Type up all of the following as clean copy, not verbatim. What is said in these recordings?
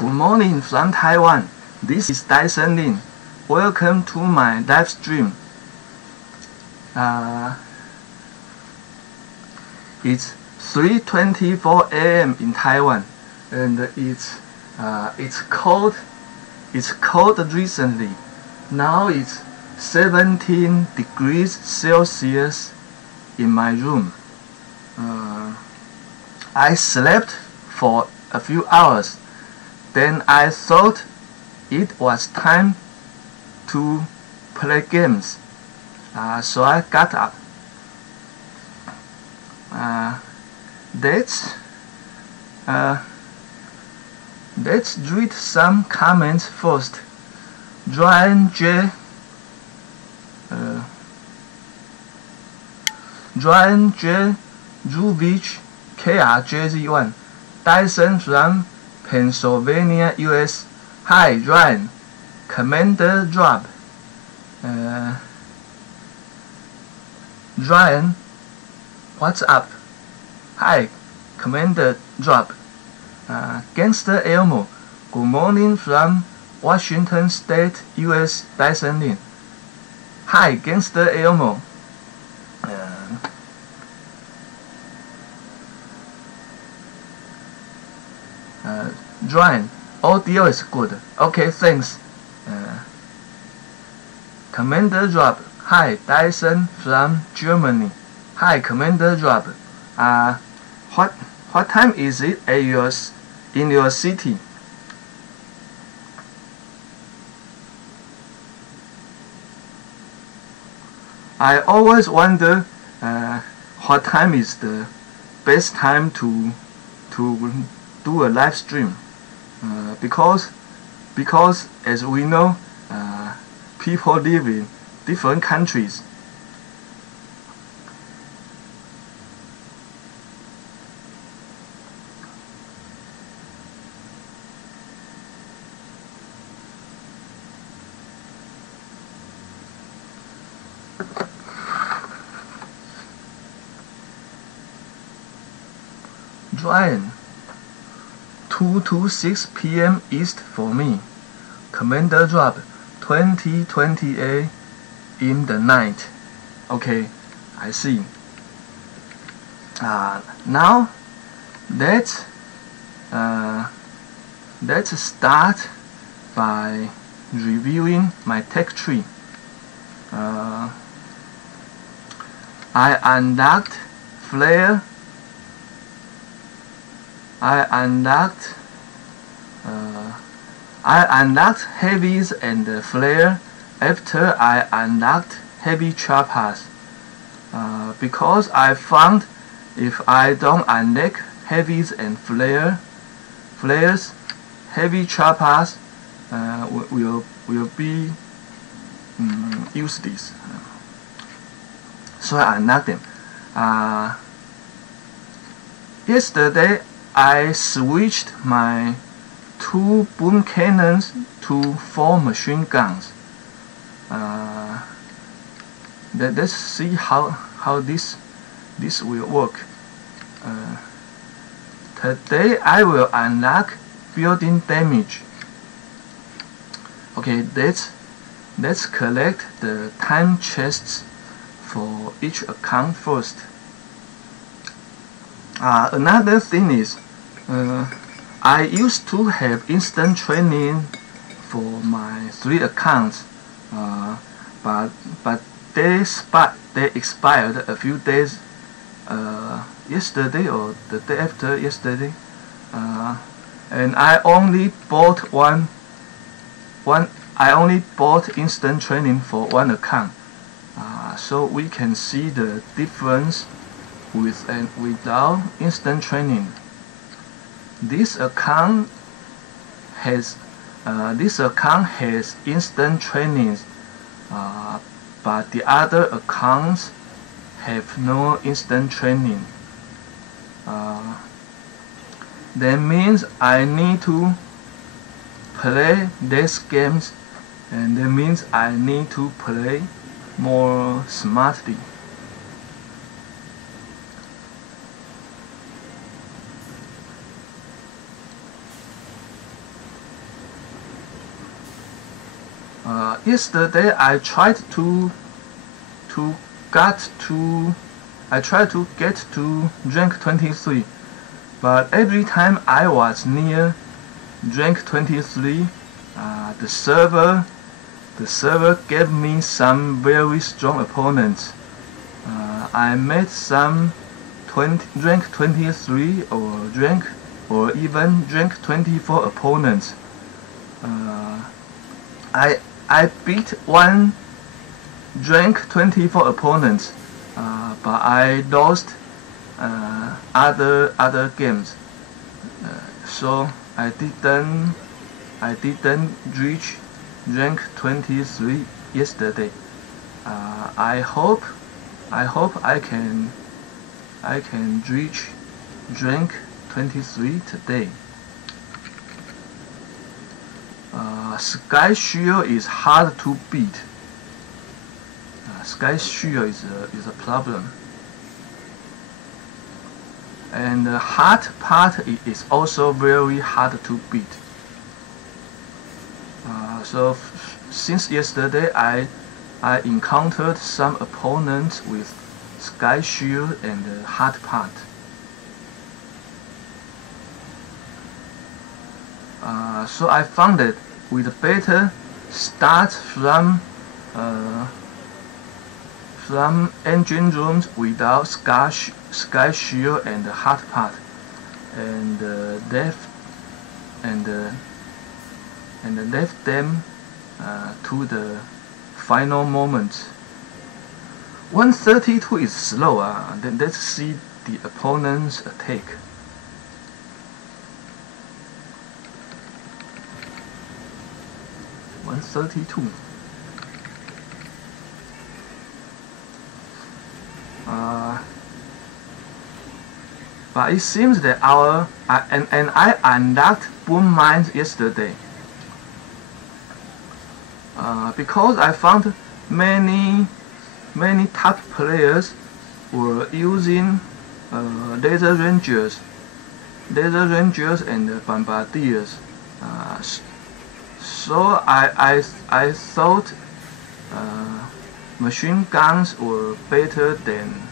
Good morning from Taiwan. This is Dyson Lin. Welcome to my live stream. It's 3:24 a.m. in Taiwan, and it's cold. It's cold recently. Now it's 17 degrees Celsius in my room. I slept for a few hours. Then I thought it was time to play games. So I got up. Let's read some comments first. Joanne J. Ruvich KRJZ1. Dyson from Pennsylvania, US. Hi, Ryan. Commander drop. Ryan, what's up? Hi, Commander drop. Gangster Elmo. Good morning from Washington State, US. Dyson Lin. Hi, Gangster Elmo. Ryan, audio is good. Okay, thanks. Commander drop. Hi, Dyson from Germany. Hi, Commander drop. What time is it at in your city? I always wonder what time is the best time to do a live stream, because as we know, people live in different countries. Ryan, 2 to 6 p.m. East for me. Commander drop 20:28 in the night. Okay, I see. Now let's start by reviewing my tech tree. I unlocked flare. I unlocked heavies and flare after I unlocked heavy choppers, because I found if I don't unlock heavies and flares, heavy choppers will be useless. So I unlocked them. Yesterday I switched my 2 boom cannons to 4 machine guns. Let's see how this will work. Today I will unlock building damage. Okay, let's collect the time chests for each account first. Another thing is, I used to have instant training for my 3 accounts, but they expired a few days, yesterday or the day after yesterday, and I only bought I only bought instant training for 1 account, so we can see the difference with and without instant training. This account has instant trainings, but the other accounts have no instant training. That means I need to play less games, and that means I need to play more smartly. Yesterday I tried to get to rank 23, but every time I was near rank 23, the server gave me some very strong opponents. I met some rank 23 or even rank 24 opponents. I beat one rank 24 opponents, but I lost other games. So I didn't reach rank 23 yesterday. I hope I can reach rank 23 today. Sky Shield is hard to beat. Sky Shield is a problem. And the hard part is also very hard to beat. So since yesterday I encountered some opponents with Sky Shield and the hard part. So I found that we'd better start from engine rooms without Sky Shield and the hard part, and left them to the final moment. 132 is slow. Then let's see the opponent's attack. But it seems that I unlocked boom mines yesterday. Because I found many top players were using laser rangers and bombardiers. So I thought machine guns were better than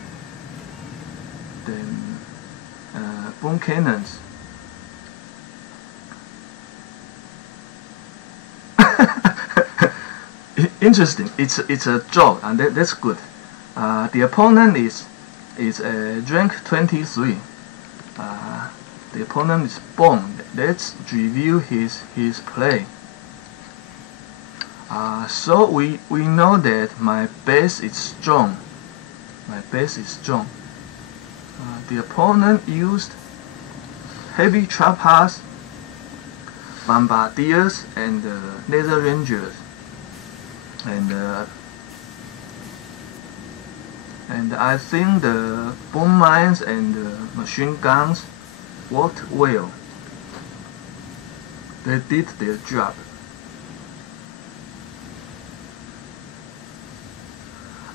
boom cannons. Interesting. It's a joke, and that's good. The opponent is rank 23. The opponent is Bomb. Let's review his play. So we know that my base is strong. The opponent used heavy choppers, bombardiers, and laser rangers, and I think the bomb mines and machine guns worked well. They did their job.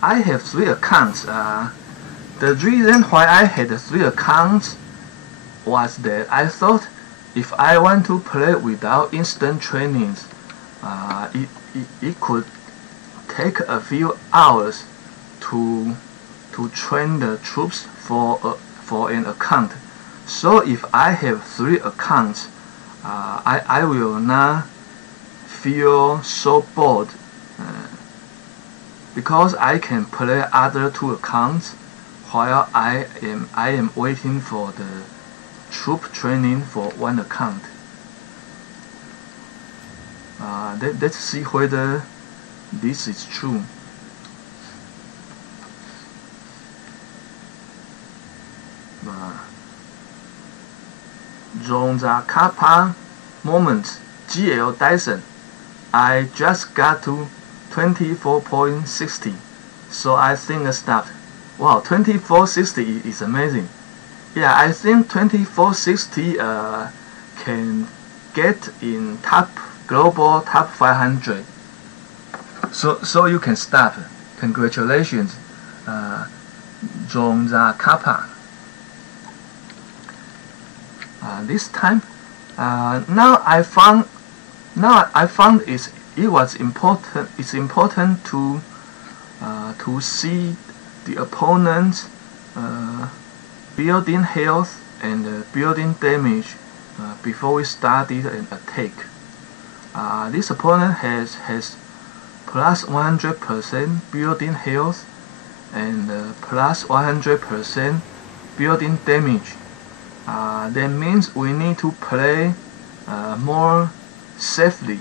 I have 3 accounts. The reason why I had 3 accounts was that I thought if I want to play without instant trainings, it could take a few hours to train the troops for an account. So if I have 3 accounts, I will not feel so bored, because I can play other 2 accounts while I am waiting for the troop training for 1 account. Let's see whether this is true. Zonza Kappa moment GL Dyson. I just got to 24.60, so I think I stopped. Wow, 2460 is amazing. Yeah, I think 2460 can get in global top 500. So you can stop. Congratulations, Zonza Kappa. This time, now I found it was important. It's important to see the opponent's building health and building damage before we started an attack. This opponent has plus 100% building health and plus 100% building damage. That means we need to play more safely.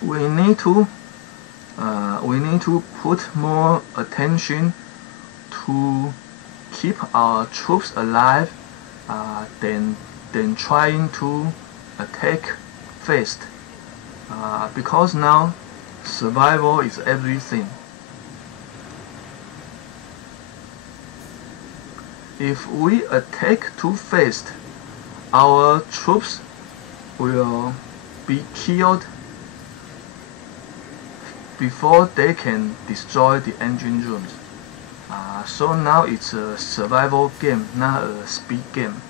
We need to put more attention to keep our troops alive than trying to attack fast. Because now survival is everything. If we attack too fast, our troops will be killed before they can destroy the engine rooms. So now it's a survival game, not a speed game.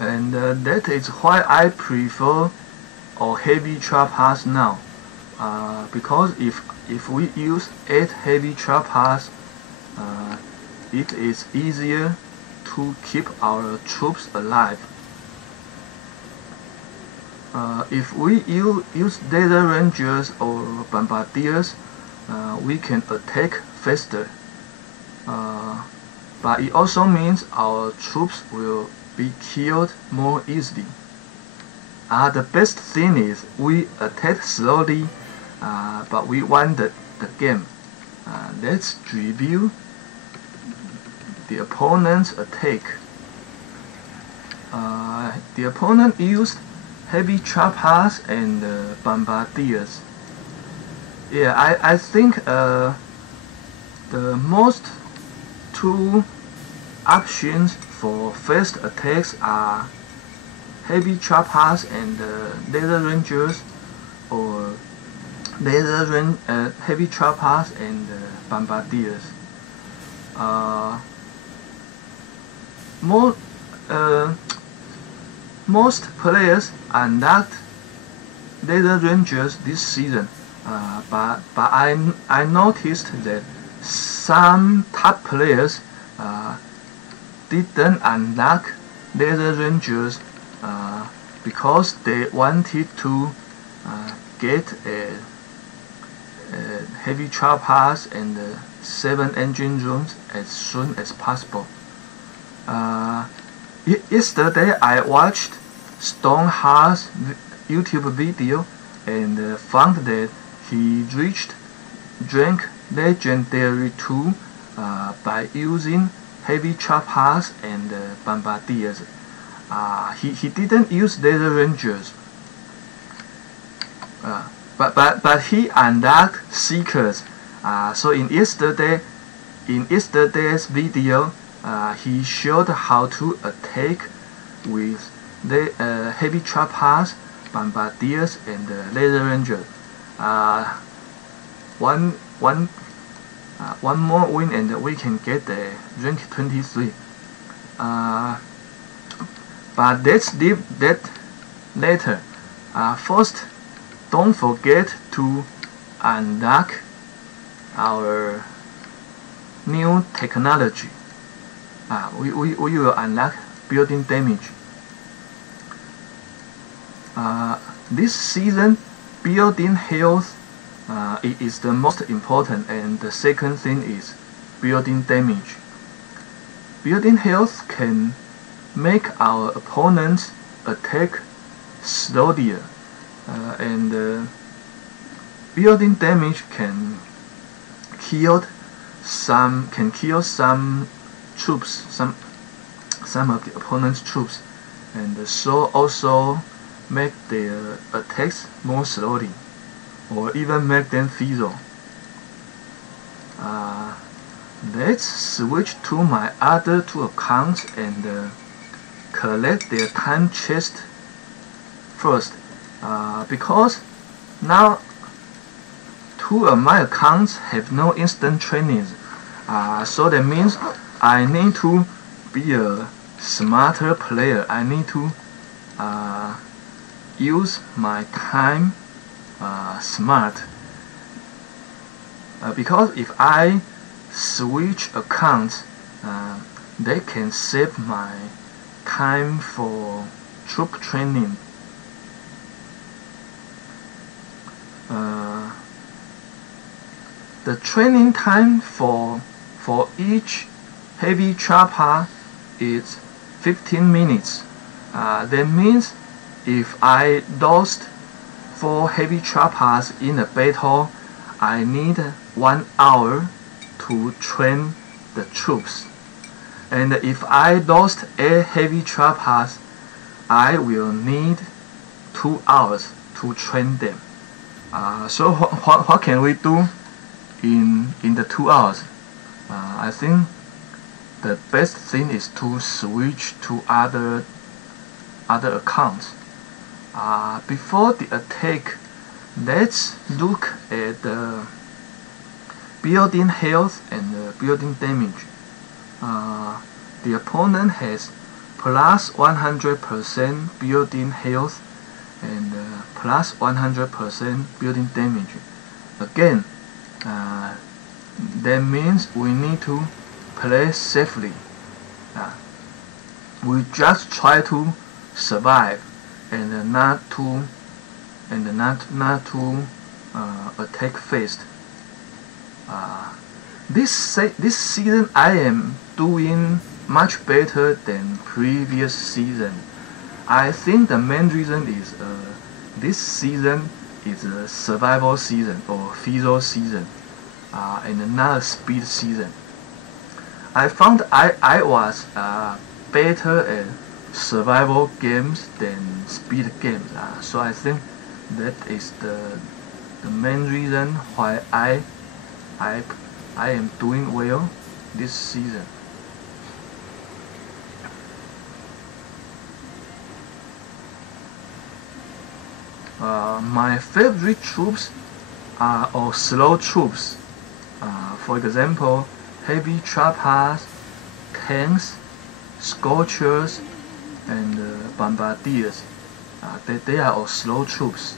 And that is why I prefer a heavy trap house now. Because if we use 8 heavy trap house, it is easier to keep our troops alive. If we use laser rangers or bombardiers, we can attack faster. But it also means our troops will be killed more easily. The best thing is we attack slowly, but we won the game. Let's review the opponent's attack. The opponent used heavy trap house and bombardiers. Yeah, I think the most two options for fast attacks are heavy trap house and laser rangers, or heavy trap house and bombardiers. Most players unlocked laser rangers this season, but I noticed that some top players didn't unlock laser rangers because they wanted to get a heavy trap house and 7 engine rooms as soon as possible. Yesterday I watched Stoneheart's YouTube video and found that he reached rank legendary 2 by using heavy trap house and bombardiers. He didn't use laser rangers, but he unlocked seekers. So in yesterday's video, he showed how to attack with the heavy trap house, bombardiers, and laser rangers. One more win and we can get the rank 23. But let's leave that later. First, don't forget to unlock our new technology. We will unlock building damage. This season, building health is the most important, and the second thing is building damage. Building health can make our opponent's attack slower, and building damage can kill some troops, some of the opponent's troops, and so also make their attacks more slowly, or even make them fizzle. Let's switch to my other two accounts and collect their time chest first, because now two of my accounts have no instant trainings, so that means I need to be a smarter player. I need to use my time smart, because if I switch accounts, they can save my time for troop training. The training time for each heavy chopper is 15 minutes. That means if I lost 4 heavy choppers in a battle, I need 1 hour to train the troops. And if I lost 8 heavy choppers, I will need 2 hours to train them. So what can we do in the 2 hours? I think the best thing is to switch to other accounts. Before the attack, let's look at the building health and building damage. The opponent has plus 100% building health and plus 100% building damage. Again, that means we need to play safely. We just try to survive and not to attack fast. This season I am doing much better than previous season. I think the main reason is this season is a survival season or fizzle season, and not a speed season. I found I was better at survival games than speed games, so I think that is the main reason why I am doing well this season. My favorite troops are all slow troops. For example, heavy choppers, tanks, scorchers, and bombardiers. They are all slow troops.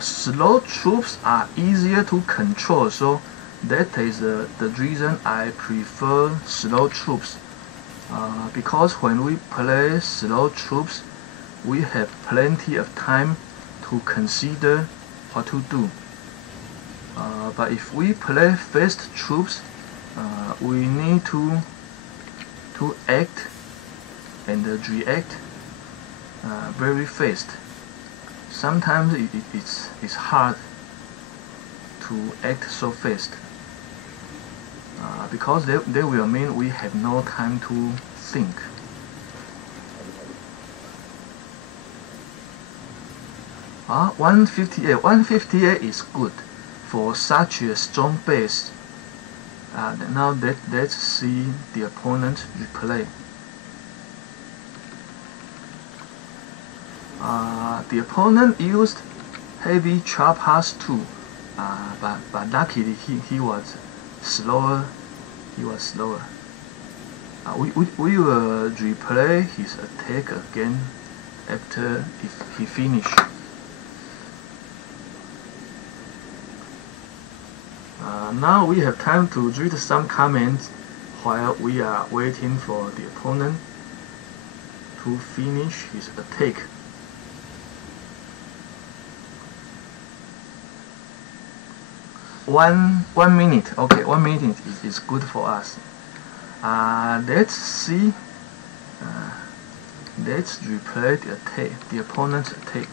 Slow troops are easier to control, so that is the reason I prefer slow troops. Because when we play slow troops, we have plenty of time to consider what to do. But if we play fast troops, we need to act and react very fast. Sometimes it's hard to act so fast, because that will mean we have no time to think. Ah, 158. 158 is good for such a strong base. Now let's see the opponent replay. The opponent used heavy choppers too, but luckily he was slower. We will replay his attack again after he finished. Now we have time to read some comments while we are waiting for the opponent to finish his attack. One minute. Okay, 1 minute is good for us. Let's see. Let's replay the attack, the opponent's attack.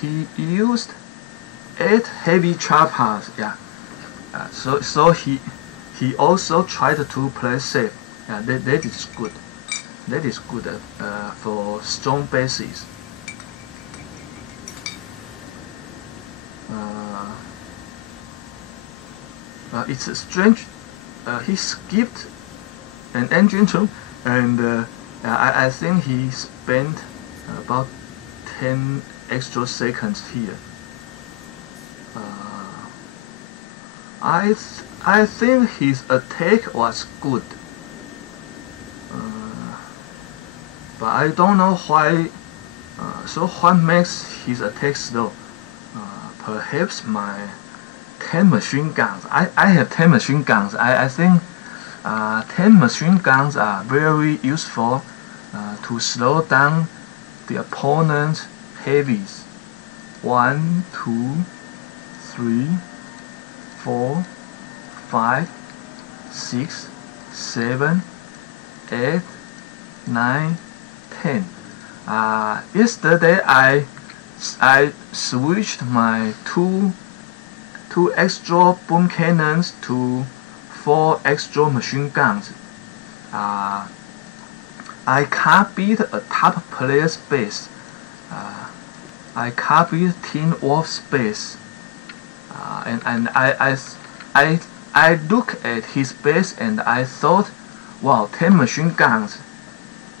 He used 8 heavy choppers. Yeah. So he also tried to play safe. Yeah, that is good. That is good for strong bases. It's strange. He skipped an engine too, and I think he spent about 10 extra seconds here. I think his attack was good, but I don't know why. So what makes his attack slow? Perhaps my 10 machine guns. I have 10 machine guns. I think 10 machine guns are very useful to slow down the opponent's heavies. 1, 2, 3, 4, 5, 6, 7, 8, 9, 10. Yesterday I switched my two extra boom cannons to 4 extra machine guns. I copied a top player's base. I copied Teen Wolf's base, and I look at his base and I thought, wow, 10 machine guns.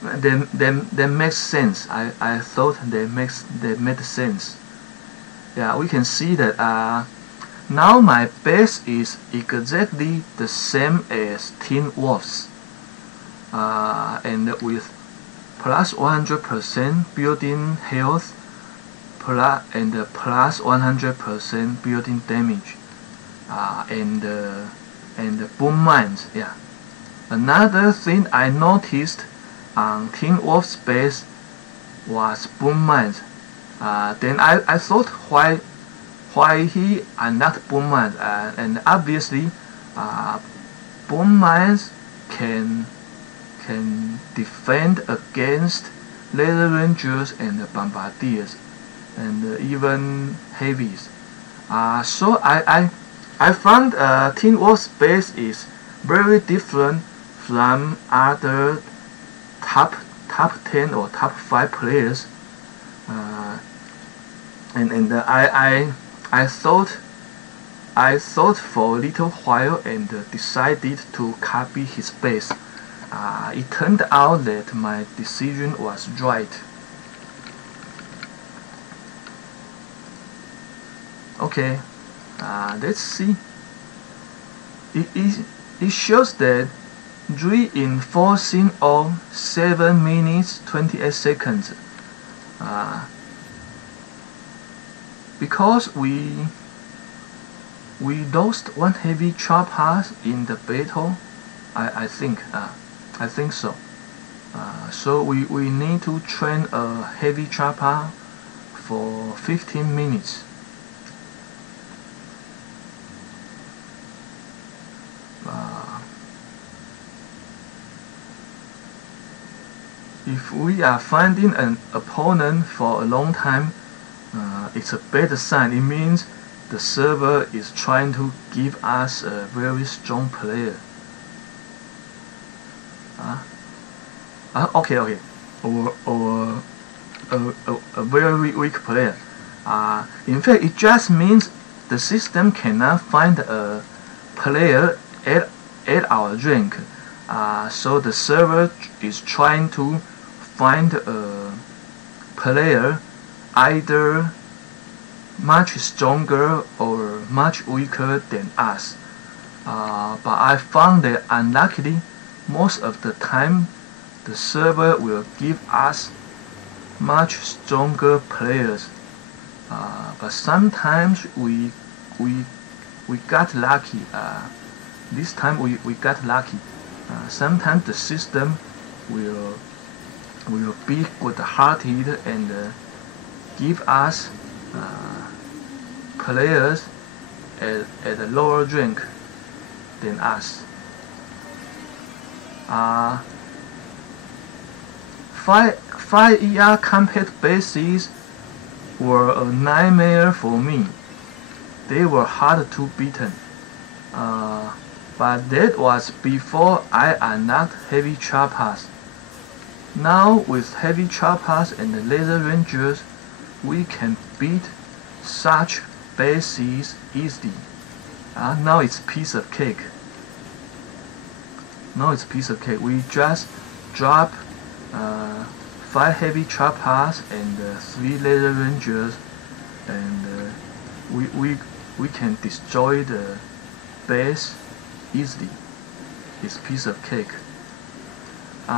That makes sense. I thought that made sense. Yeah, we can see that now my base is exactly the same as Teen Wolf's, and with plus 100% building health, and plus 100% building damage, and boom mines. Yeah. Another thing I noticed on Teen Wolf's base was boom mines. Then I thought why he are not boom mines, and obviously boom mines can defend against laser rangers and bombardiers and even heavies. So I found Teen Wolf's base is very different from other top 10 or top 5 players, and I thought for a little while and decided to copy his base. It turned out that my decision was right. Okay, let's see. It shows that reinforcing all 7 minutes 28 seconds. Because we lost 1 heavy chopper in the battle. I think so. So we need to train a heavy chopper for 15 minutes. If we are finding an opponent for a long time, it's a bad sign. It means the server is trying to give us a very strong player. Okay, or a very weak player. In fact, it just means the system cannot find a player at our rank. So the server is trying to find a player either much stronger or much weaker than us. But I found that unluckily, most of the time the server will give us much stronger players. But sometimes we got lucky. This time we got lucky. Sometimes the system will be good-hearted and give us players at a lower rank than us. 5ER compact bases were a nightmare for me. They were hard to beaten. But that was before I unlocked heavy choppers. Now with heavy choppers and laser rangers, we can beat such bases easily. Now it's piece of cake. Now it's piece of cake. We just drop 5 heavy choppers and 3 laser rangers, and we can destroy the base easily. It's piece of cake.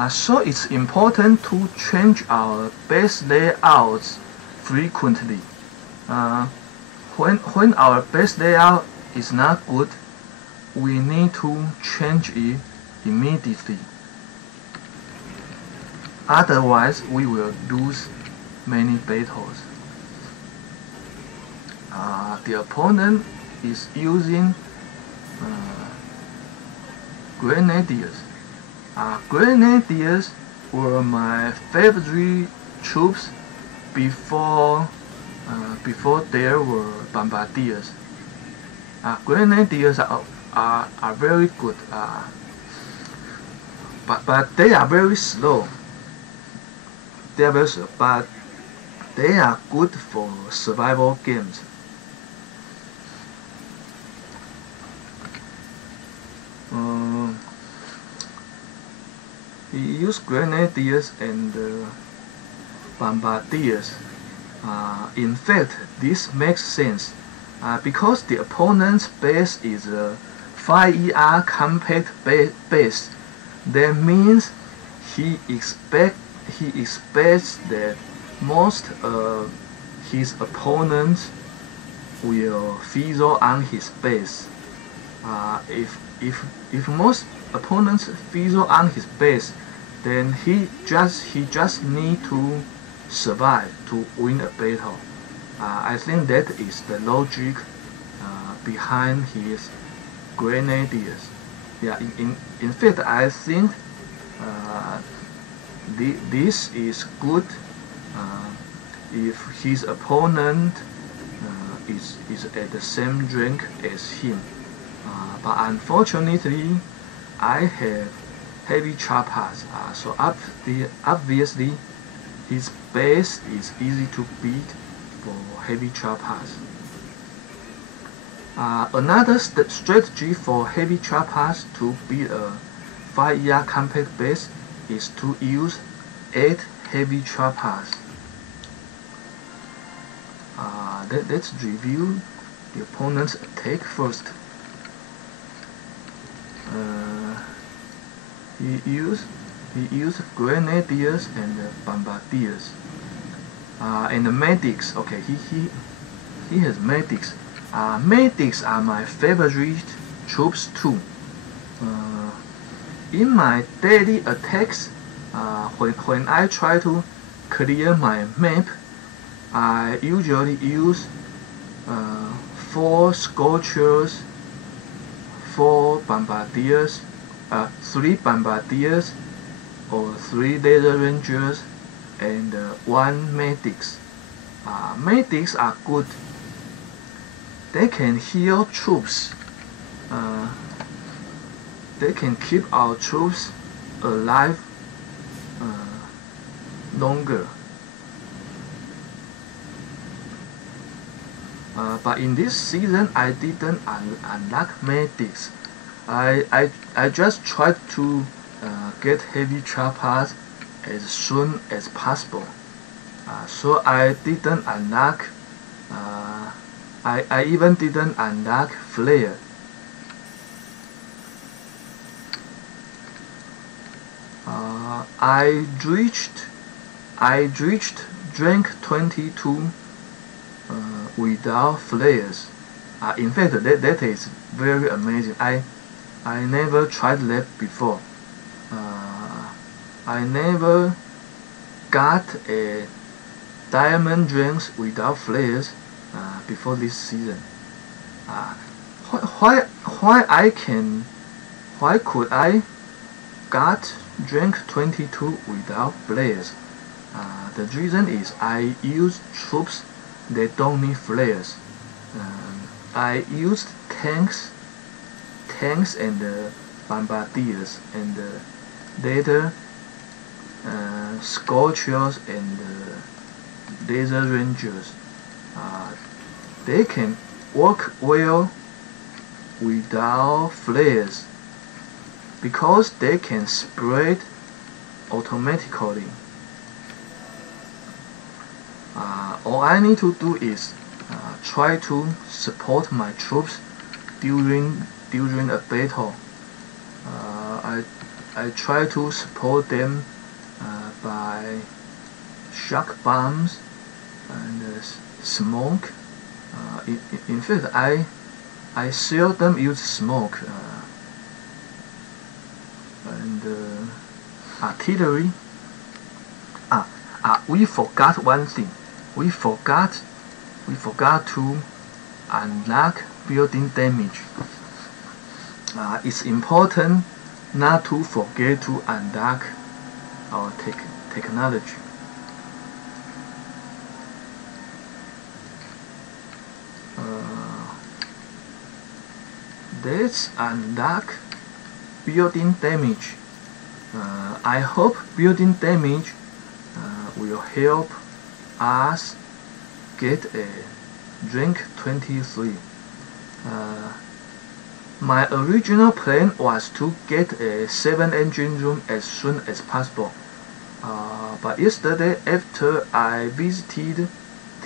So it's important to change our base layouts frequently. When our base layout is not good, we need to change it immediately. Otherwise, we will lose many battles. The opponent is using grenadiers. Grenadiers were my favorite troops before there were bombardiers. Grenadiers are very good, but they are very slow. They are very slow, but they are good for survival games. He used grenadiers and bombardiers. In fact, this makes sense because the opponent's base is a 5ER compact base. That means he expects that most of his opponents will fizzle on his base. If most opponents fizzle on his base, then he just need to survive to win a battle. I think that is the logic behind his grenadiers. Yeah, in fact, I think this is good if his opponent is at the same rank as him. But unfortunately, I have heavy choppers, so obviously his base is easy to beat for heavy choppers. Another strategy for heavy choppers to beat a 5ER compact base is to use 8 heavy choppers. Let's review the opponent's attack first. He used grenadiers and bombardiers, and the medics. Okay, he has medics. Medics are my favorite troops too. In my daily attacks, when I try to clear my map, I usually use 4 scorchers, 4 bombardiers, 3 bombardiers, or 3 laser rangers, and 1 medics. Medics are good. They can heal troops. They can keep our troops alive longer. But in this season, I didn't unlock medics. I just tried to get heavy choppers as soon as possible. So I didn't unlock. I even didn't unlock flare. I reached rank 22 without flares. In fact, that is very amazing. I never tried that before. I never got a diamond ranks without flares before this season. Why could I got rank 22 without flares? The reason is I use troops that don't need flares. I used tanks and bombardiers and later scorchers and laser rangers. They can work well without flares because they can spread automatically. All I need to do is try to support my troops during a battle. I try to support them by shock bombs and smoke. In fact, I seldom use smoke and artillery. We forgot one thing. We forgot to unlock building damage. It's important not to forget to unlock our technology. Let's unlock building damage. I hope building damage will help us get a rank 23. My original plan was to get a 7-engine room as soon as possible. But yesterday, after I visited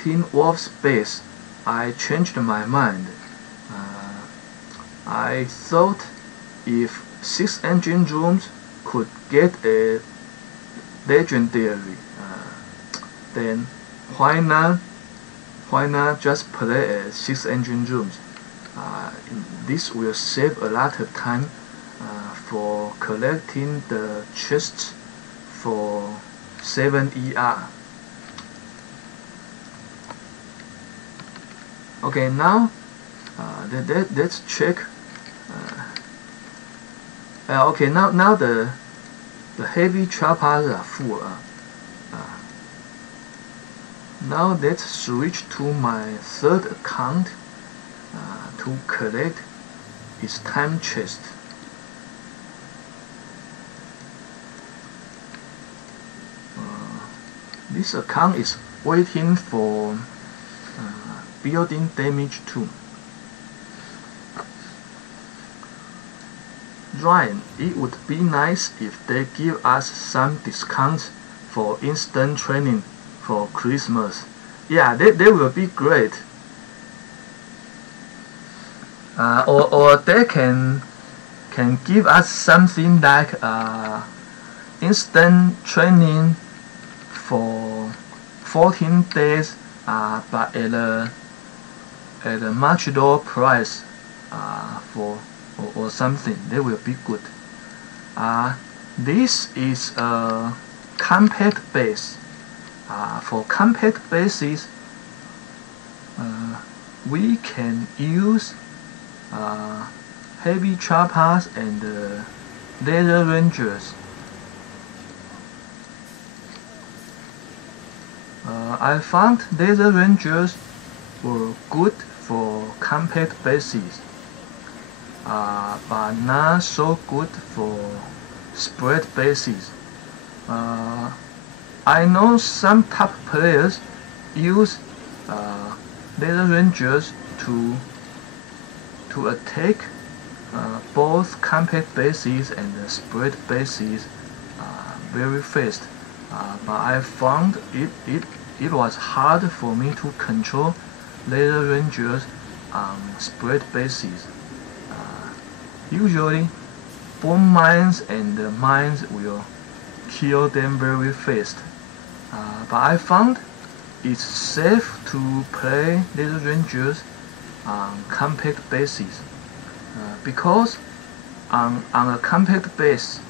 Team Wolf's base, I changed my mind. I thought if 6-engine rooms could get a legendary, then why not just play a 6-engine rooms? This will save a lot of time for collecting the chests for 7ER. Okay, now let's check. Okay, now the heavy choppers are full. Now let's switch to my third account to collect its time chest. This account is waiting for building damage too. Ryan, it would be nice if they give us some discounts for instant training for Christmas. Yeah, that will be great. Or they can give us something like instant training for 14 days, but at a much lower price or something. That will be good. This is a compact base. For compact bases, we can use heavy choppers and laser rangers. I found laser rangers were good for compact bases, but not so good for spread bases. I know some top players use laser rangers to attack both compact bases and spread bases very fast. But I found it was hard for me to control laser rangers on spread bases. Usually, bomb mines and mines will kill them very fast. But I found it's safe to play Little Rangers on compact bases because on a compact base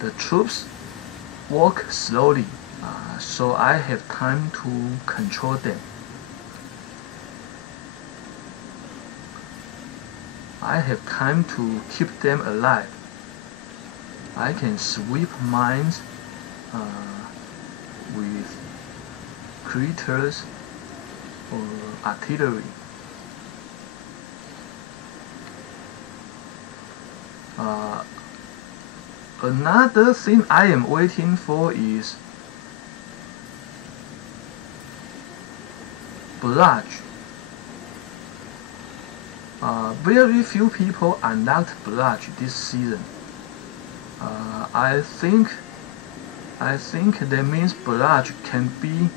the troops walk slowly, so I have time to control them. I have time to keep them alive. I can sweep mines with critters or artillery. Another thing I am waiting for is barrage. Very few people unlocked barrage this season. I think that means barrage can be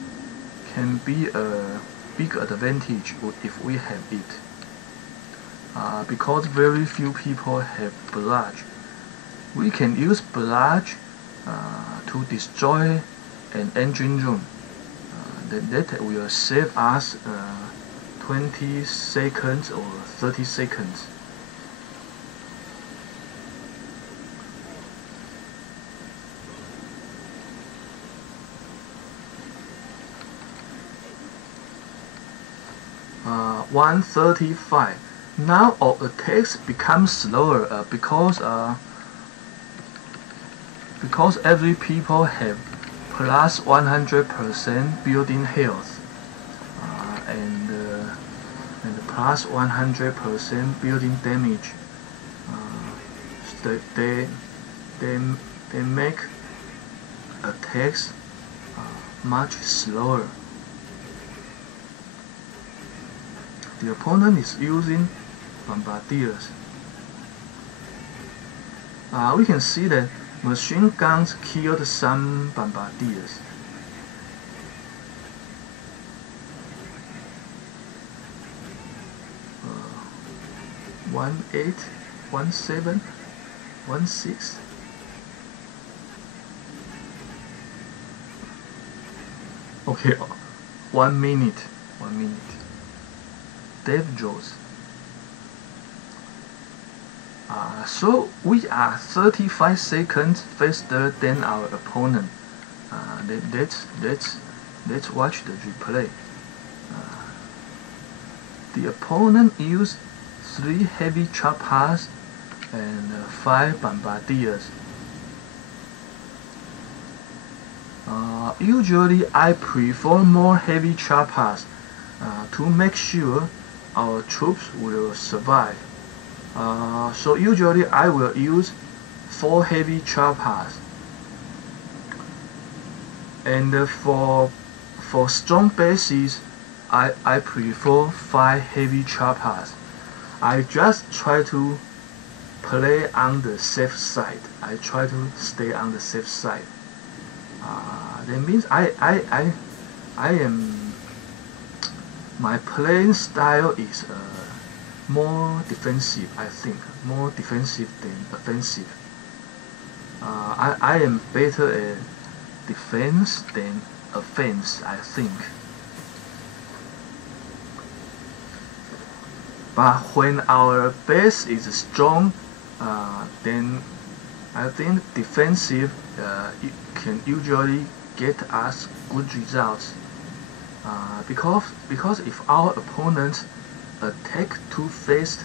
a big advantage if we have it. Because very few people have barrage, we can use barrage to destroy an engine room. That will save us 20 seconds or 30 seconds. Uh, 135. Now our attacks become slower because every people have plus 100% building health and plus 100% building damage. They make attacks much slower. The opponent is using bombardiers. We can see that machine guns killed some bombardiers. Uh, 18, 17, 16. Okay, 1 minute. 1 minute. Death Jaws. So we are 35 seconds faster than our opponent. Let's watch the replay. The opponent used 3 heavy choppers and 5 bombardiers. Usually I prefer more heavy choppers to make sure our troops will survive. So usually I will use 4 heavy choppers, and for strong bases I prefer 5 heavy choppers. I just try to play on the safe side. I try to stay on the safe side. That means I am, my playing style is more defensive. I think more defensive than offensive. I am better at defense than offense, I think. But when our base is strong, then I think defensive it can usually get us good results. Because if our opponent attack too fast,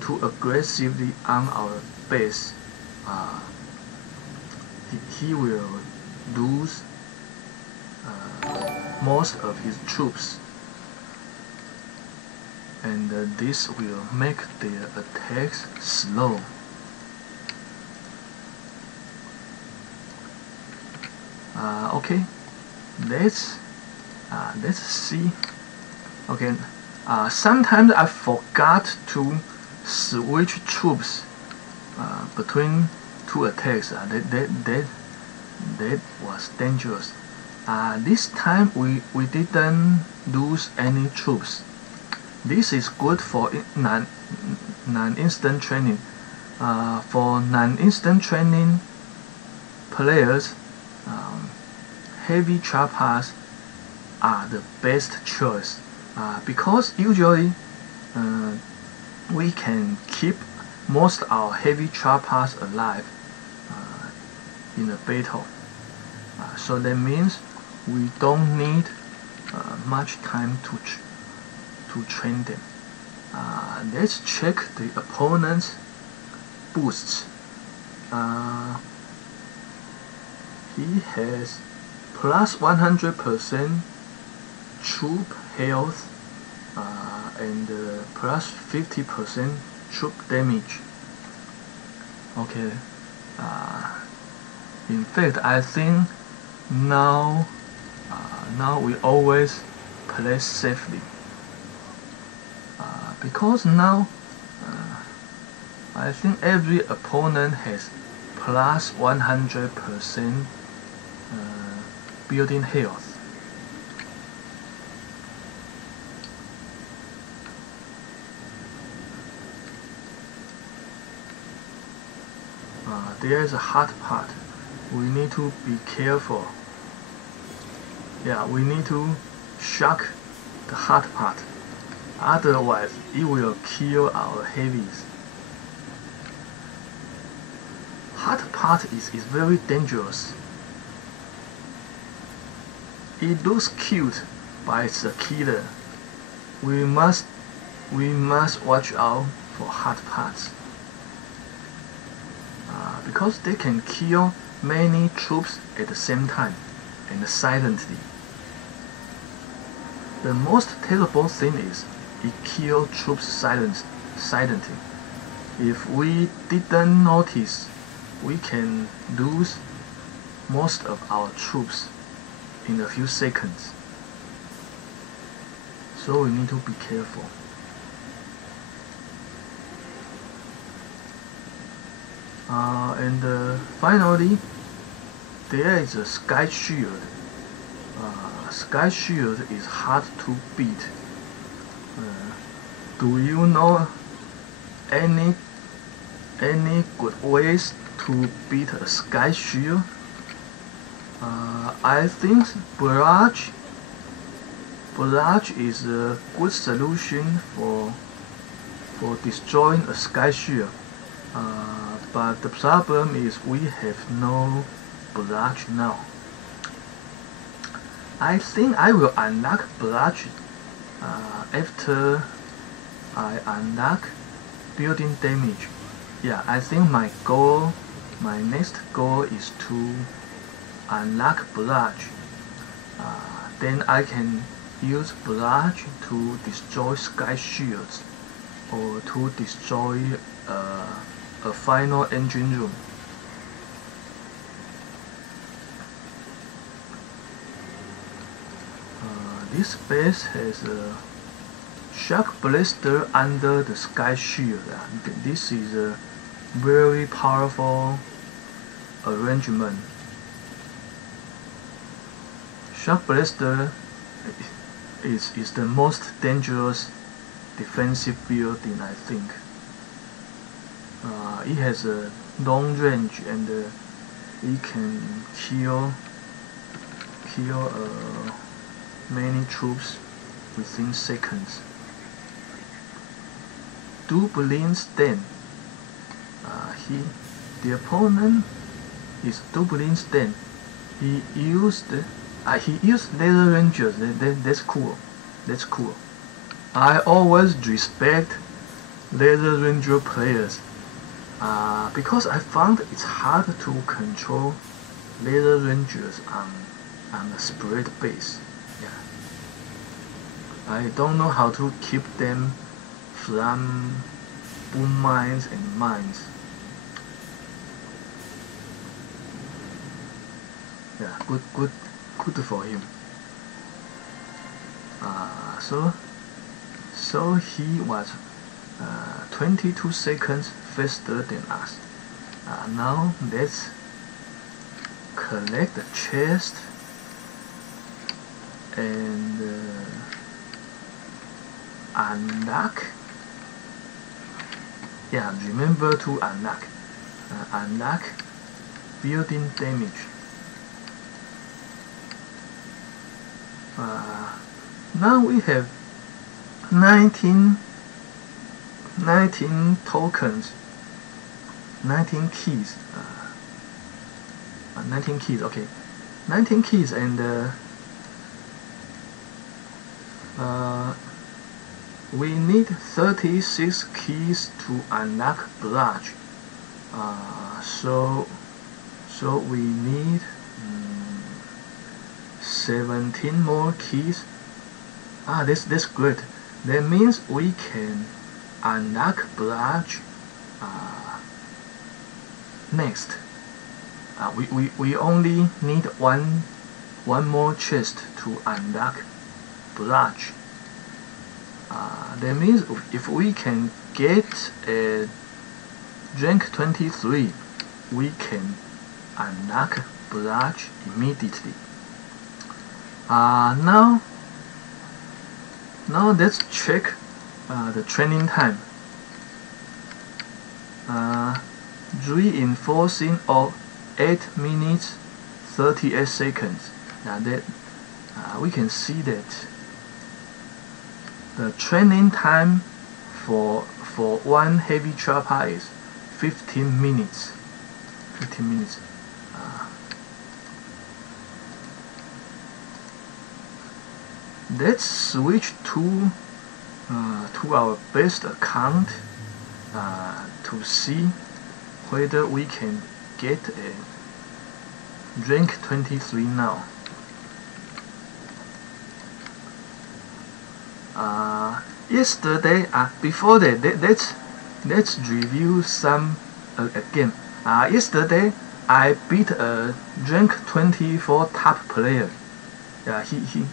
too aggressively on our base, he will lose most of his troops, and this will make their attacks slow. Okay, let's see. Okay, sometimes I forgot to switch troops between 2 attacks. That was dangerous. This time we didn't lose any troops. This is good for non-instant training. For non-instant training players, heavy trapars are the best choice because usually we can keep most our heavy trapars alive in a battle. So that means we don't need much time to train them. Let's check the opponent's boosts. He has plus 100% troop health and plus 50% troop damage. Okay. In fact, I think now we always play safely because now I think every opponent has plus 100% building health. There is a hard part. We need to be careful. Yeah, we need to shock the hard part. Otherwise, it will kill our heavies. Hard part is very dangerous. It looks cute, but it's a killer. We must watch out for hard parts because they can kill many troops at the same time and silently. The most terrible thing is it kills troops silently. If we didn't notice, we can lose most of our troops in a few seconds. So we need to be careful. And finally, there is a sky shield. Sky shield is hard to beat. Do you know any good ways to beat a sky shield? I think barrage is a good solution for destroying a sky shield. But the problem is we have no barrage now. I think I will unlock barrage after I unlock building damage. Yeah, I think my next goal is to unlock barrage. Then I can use barrage to destroy sky shields or to destroy a final engine room. This base has a shock blaster under the sky shield. This is a very powerful arrangement. Shock blaster is the most dangerous defensive building, I think. It has a long range and it can kill many troops within seconds. Dublin Stand. The opponent is Dublin Stand. He used laser rangers. That's cool. That's cool. I always respect laser ranger players because I found it's hard to control laser rangers on a spread base. Yeah. I don't know how to keep them from boom mines and mines. Yeah, good for him. So he was 22 seconds faster than us. Now let's collect the chest and unlock. Yeah, remember to unlock building damage. Now we have 19 tokens, 19 keys, 19 keys, okay, 19 keys, and we need 36 keys to unlock barrage. So we need 17 more keys. That's great. That means we can unlock barrage next. We only need one more chest to unlock barrage. That means if we can get a rank 23, we can unlock barrage immediately. Now let's check the training time. Reinforcing of 8 minutes 38 seconds. Now that we can see that the training time for one heavy chopper is 15 minutes. 15 minutes. Let's switch to our best account to see whether we can get a rank 23 now. Yesterday, before that, let's review some again. Yesterday I beat a rank 24 top player. Yeah, he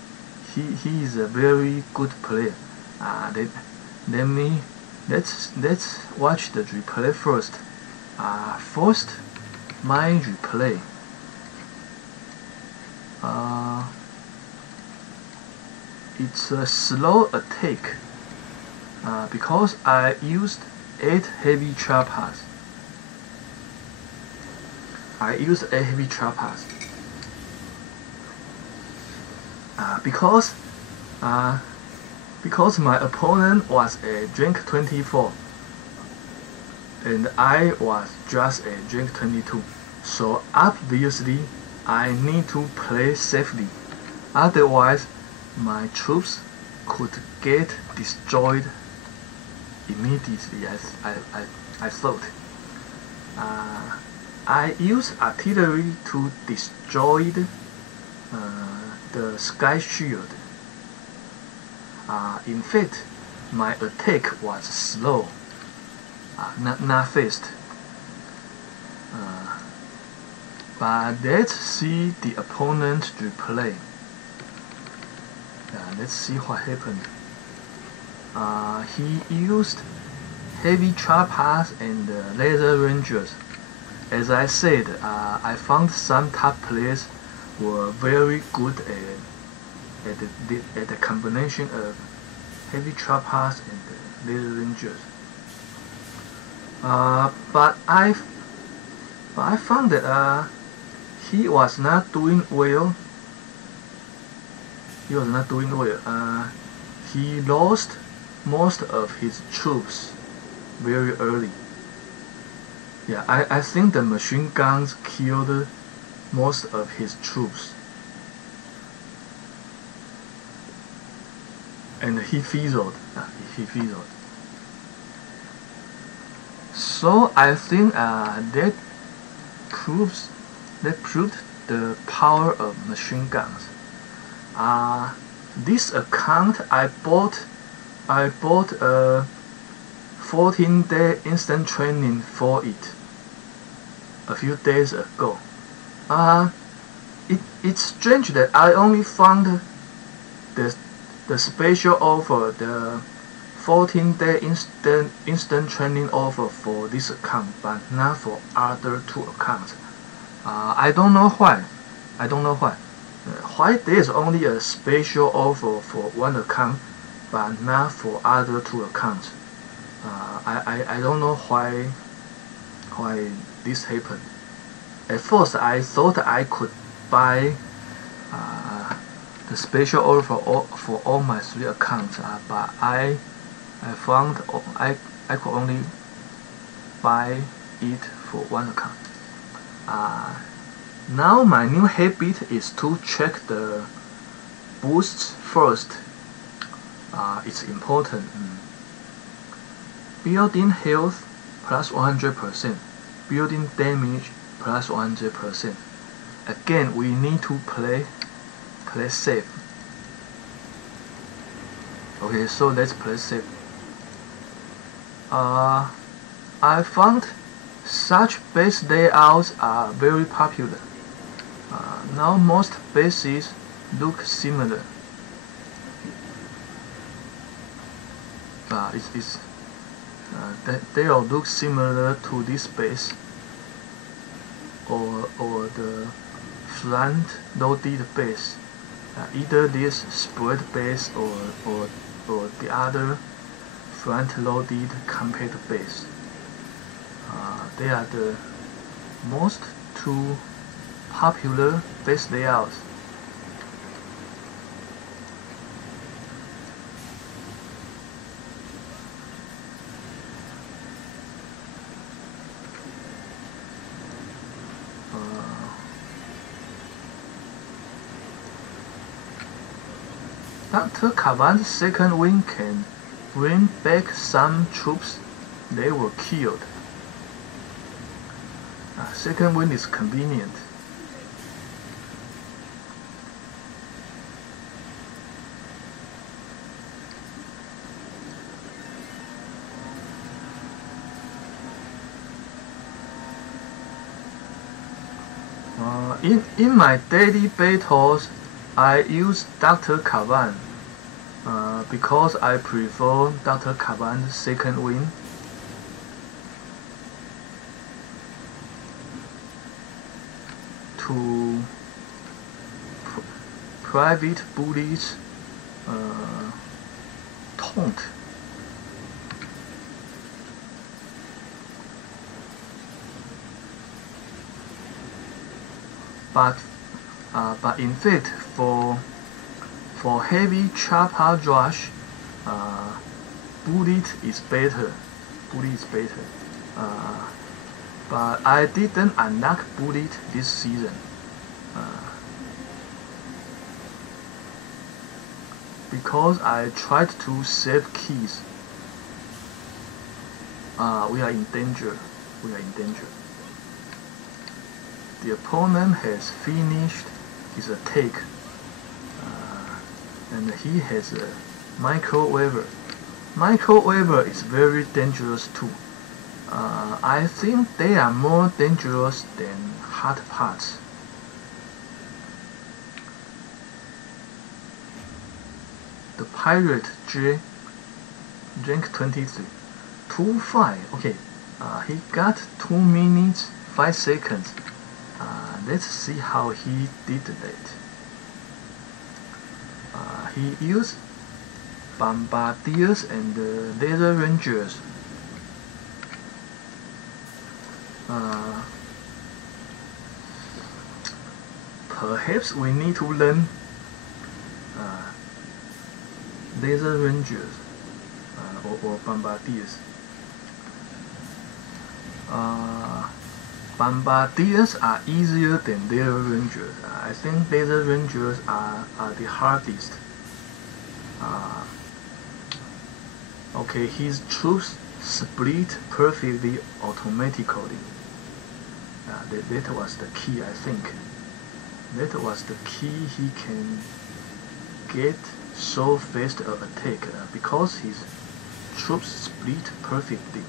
is a very good player. Let's watch the replay first. First, my replay. It's a slow attack because I used 8 heavy choppers. Because my opponent was a rank 24 and I was just a rank 22, so obviously I need to play safely, otherwise my troops could get destroyed immediately. I thought I used artillery to destroy the sky shield. In fact, my attack was slow, not fast. But let's see the opponent's replay. Let's see what happened. He used heavy choppers and laser rangers. As I said, I found some top players were very good at the combination of heavy choppers and laser rangers. But I found that he was not doing well. He lost most of his troops very early. Yeah, I think the machine guns killed most of his troops. And he fizzled. So I think that proved the power of machine guns. This account I bought a 14-day instant training for it a few days ago. It's strange that I only found the special offer, the 14-day instant training offer for this account, but not for other 2 accounts. I don't know why. Why there's only a special offer for 1 account, but not for other 2 accounts. I don't know why this happened. At first, I thought I could buy the special order for all my 3 accounts, but I found I could only buy it for 1 account. Now my new habit is to check the boosts first. It's important. Building health plus 100%, building damage plus 100%. Again, we need to play safe. Okay, so let's play safe. I found such base layouts are very popular. Now most bases look similar. They all look similar to this base or the front loaded base. Either this spread base or the other front loaded compact base. They are the most 2 popular base layouts. Dr. Kavan's second wing can bring back some troops that were killed. Second wing is convenient. In my daily battles, I use Dr. Kavan because I prefer Dr. Kavan's second wing. To private bullies taunt. But in fact, for heavy chopper rush, bullet is better. But I didn't unlock bullet this season. Because I tried to save keys. We are in danger. The opponent has finished his attack, and he has a microwaver. Microwaver is very dangerous too. I think they are more dangerous than hard parts. The pirate J, rank 23, 2-5. Okay, he got 2 minutes 5 seconds. Let's see how he did that. He used bombardiers and laser rangers. Perhaps we need to learn laser rangers or bombardiers. Bombardiers are easier than laser rangers. I think laser rangers are the hardest. Okay, his troops split perfectly automatically. That was the key, I think. That was the key. He can get so fast an attack because his troops split perfectly.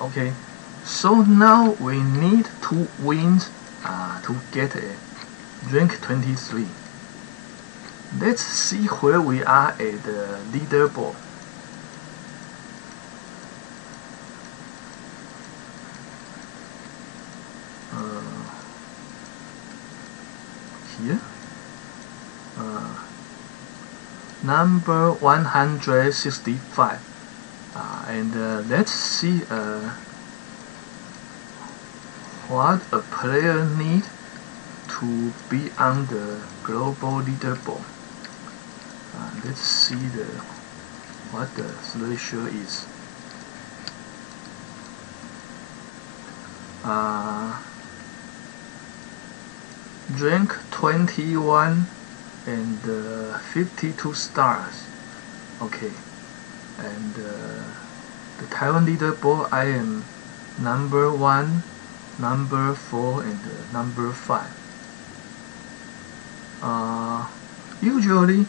Okay, so now we need 2 wins to get a rank 23. Let's see where we are at the leaderboard. Here, number 165. And let's see what a player need to be on the global leaderboard. Let's see what the threshold is. Rank 21 and 52 stars. Okay, and the Taiwan leaderboard, I am number 1, number 4, and number 5. Usually,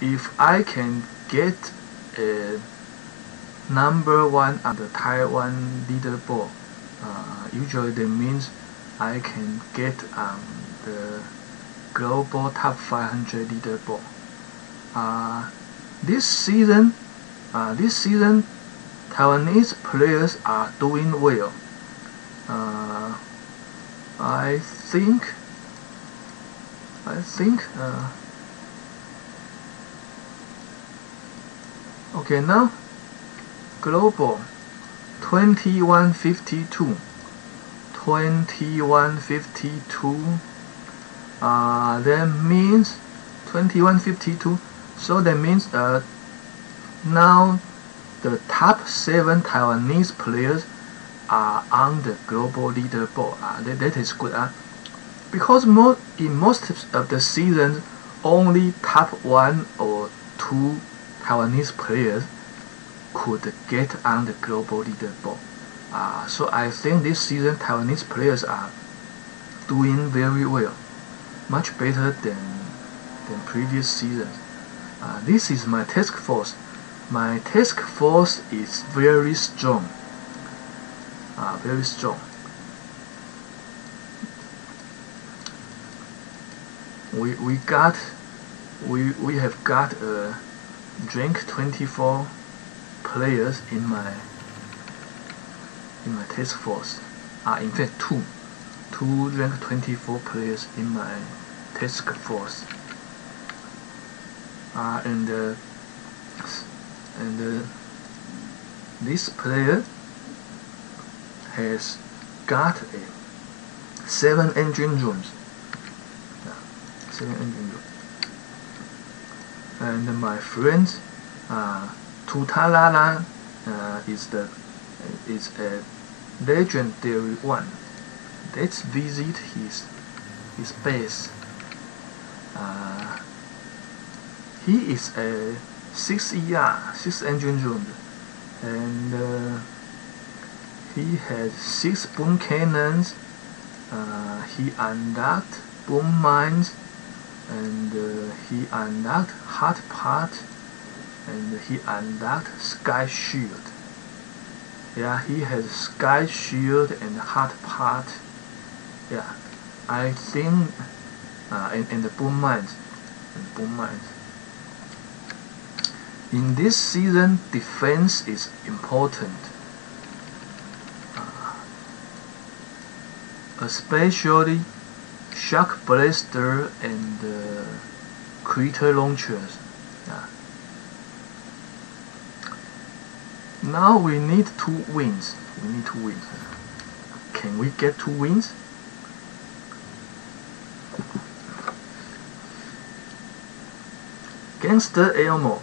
if I can get a number 1 on the Taiwan leaderboard, usually that means I can get on the global top 500 leaderboard. This season, Taiwanese players are doing well. I think. Okay, now global 2152. 2152. That means 2152. So that means now the top 7 Taiwanese players are on the global leaderboard. That is good. Because in most of the seasons, only top 1 or 2 Taiwanese players could get on the global leaderboard. So I think this season Taiwanese players are doing very well, much better than previous seasons. This is my task force. My task force is very strong. Very strong. We have got rank 24 players in my task force. In fact, two rank 24 players in my task force. And this player has got 7 engine rooms. 7 engine rooms. And my friend Tutalala is a legendary one. Let's visit his base. He is a 6 ER, 6 engine room, and he has 6 boom cannons. He unlocked boom mines, and he unlocked hot pot, and he unlocked sky shield. Yeah, he has sky shield and hot pot. Yeah, I think and the boom mines. In this season, defense is important, especially shock blaster and critter launchers. Yeah. Now we need 2 wins. Can we get 2 wins? Gangster Elmo.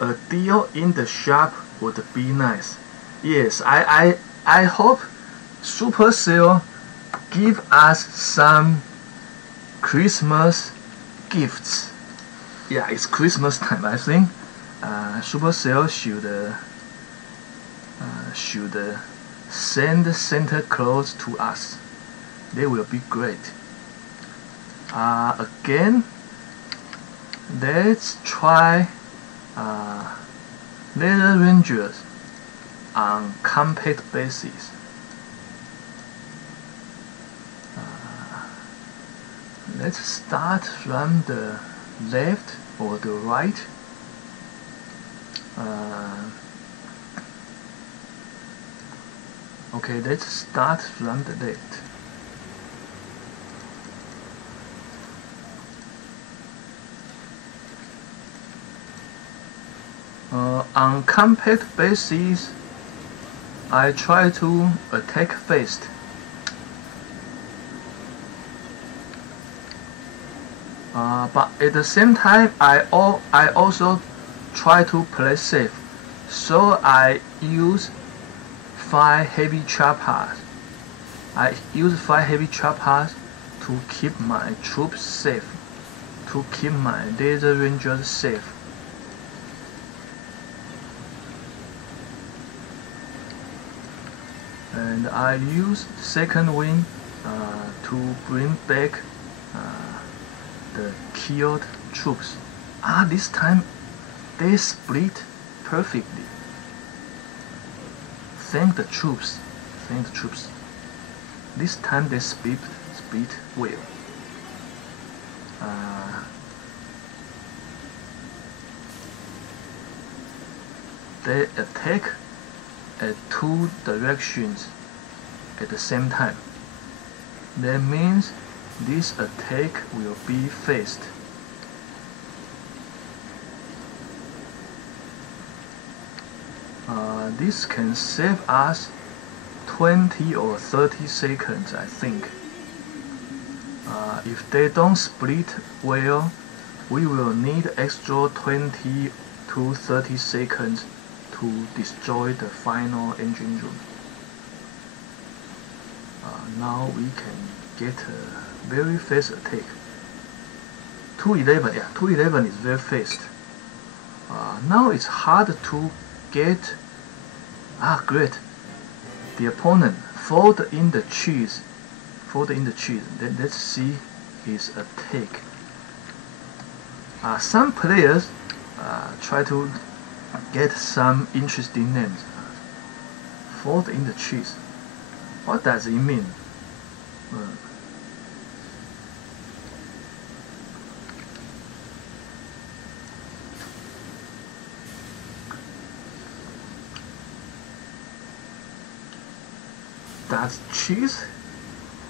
A deal in the shop would be nice. Yes, I hope Supercell give us some Christmas gifts. Yeah, it's Christmas time. I think Supercell should send Santa Claus to us. They will be great. Again, let's try Leather Rangers on compact basis. Let's start from the left or the right. Okay, let's start from the left. On compact bases, I try to attack fast. But at the same time, I also try to play safe, so I use 5 heavy choppers. I use 5 heavy choppers to keep my troops safe, to keep my laser rangers safe. And I use second wind to bring back the killed troops. This time they split perfectly. Thank the troops. Thank the troops. This time they split well. They attack at 2 directions at the same time. That means this attack will be fast. This can save us 20 or 30 seconds, I think. If they don't split well, we will need extra 20 to 30 seconds to destroy the final engine room. Now we can get a very fast attack. 211, yeah, 211 is very fast. Now it's hard to get. Great. The opponent fold in the cheese. Let's see his attack. Some players try to get some interesting names. Fold in the cheese. What does it mean?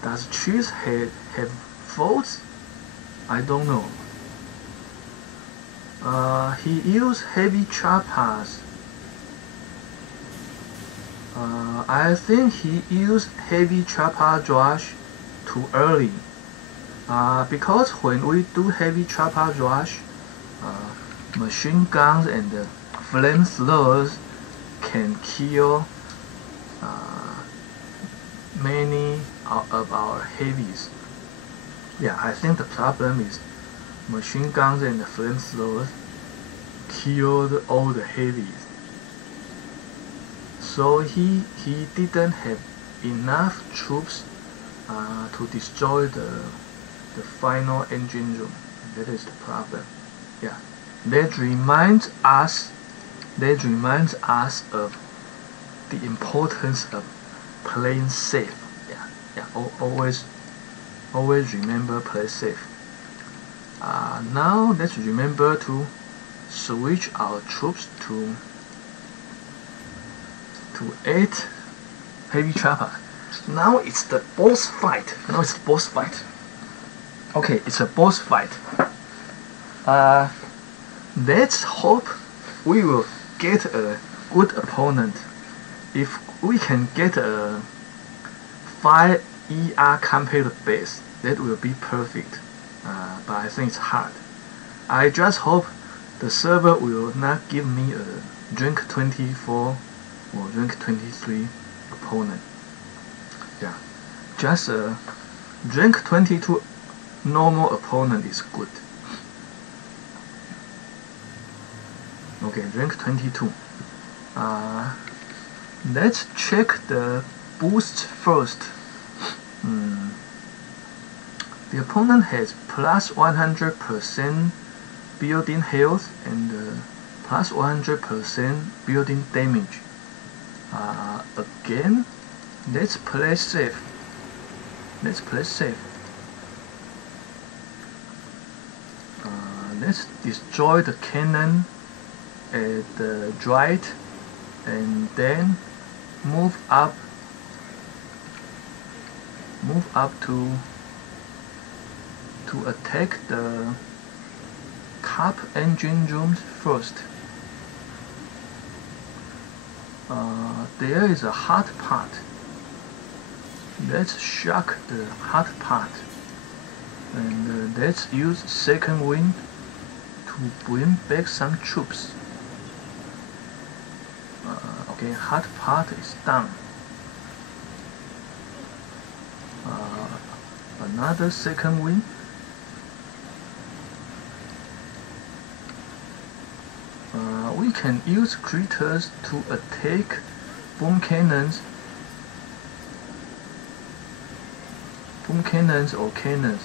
Does cheese have folds? I don't know. He used heavy choppers. I think he used heavy chopper rush too early. Because when we do heavy chopper rush, machine guns and flamethrowers can kill many of our heavies. Yeah, I think the problem is machine guns and flamethrowers killed all the heavies. So he didn't have enough troops to destroy the final engine room. That is the problem. Yeah, that reminds us of the importance of playing safe. Yeah. Always remember play safe. Now let's remember to switch our troops to 8 heavy chopper. Now it's the boss fight. Okay, it's a boss fight. Let's hope we will get a good opponent. If we can get a 5 ER compact base, that will be perfect. But I think it's hard. I just hope the server will not give me a rank 24 or rank 23 opponent. Yeah, just a rank 22 normal opponent is good. Okay, rank 22. Let's check the boosts first. The opponent has plus 100% building health and plus 100% building damage. Again, let's play safe. Let's destroy the cannon at the right and then move up to attack the top engine rooms first. there is a hard part. Let's shock the hard part, and let's use second wind to bring back some troops. Okay, hard part is done. Another second wind. We can use critters to attack boom cannons or cannons.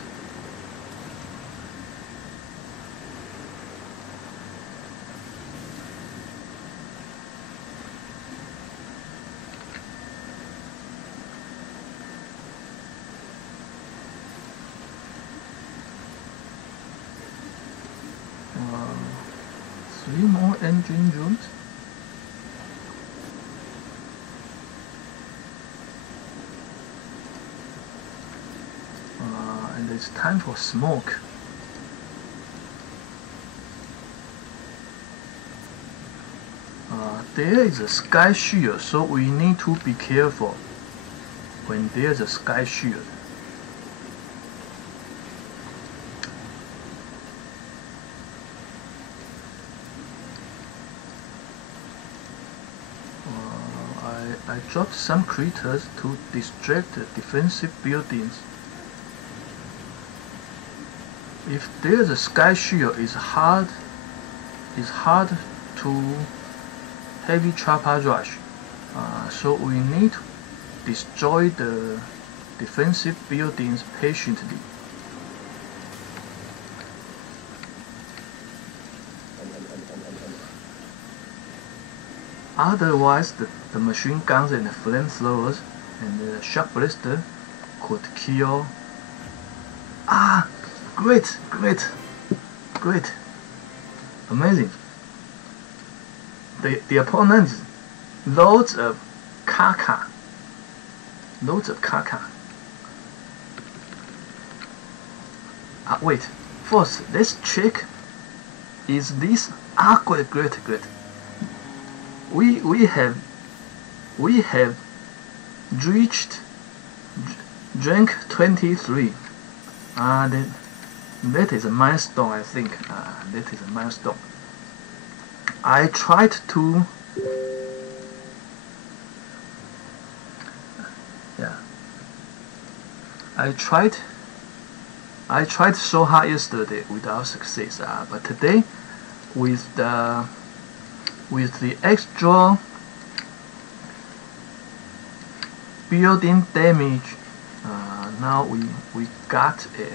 Three more engine rooms. And it's time for smoke. There is a sky shield, so we need to be careful when there's a sky shield. I dropped some critters to distract the defensive buildings. If there's a sky shield, it's hard to heavy chopper rush. So we need to destroy the defensive buildings patiently. Otherwise, the machine guns and the flamethrowers and the shock blaster could kill. Great! Amazing! The opponent loads of caca. Wait. First, let's check. Is this great. We have reached rank 23. That is a milestone, I think. That is a milestone. I tried to I tried so hard yesterday without success. But today, with the extra building damage, now we got a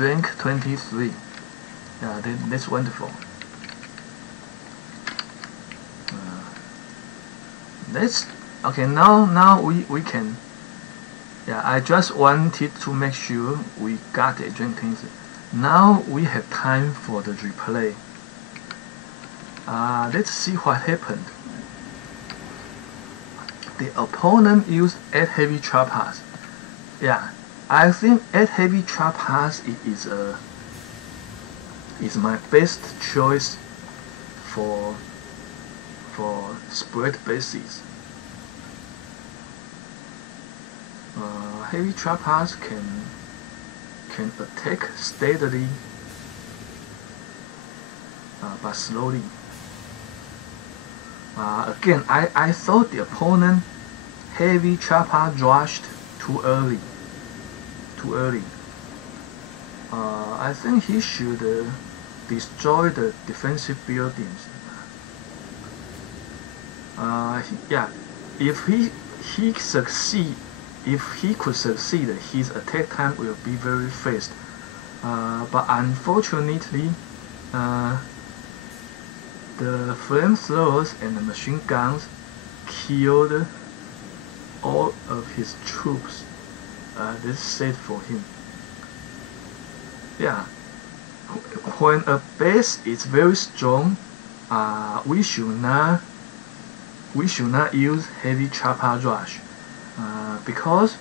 rank 23. That's wonderful. Okay. Now we can. I just wanted to make sure we got a rank 23. Now we have time for the replay. Let's see what happened. The opponent used 8 heavy choppers. I think 8 heavy choppers is my best choice for spread bases. Heavy choppers can attack steadily, but slowly. Again, I thought the opponent heavy chopper rushed too early. I think he should destroy the defensive buildings. If he could succeed, his attack time will be very fast. But unfortunately, the flamethrowers and the machine guns killed all of his troops. That's sad for him. When a base is very strong, we should not use heavy chopper rush, because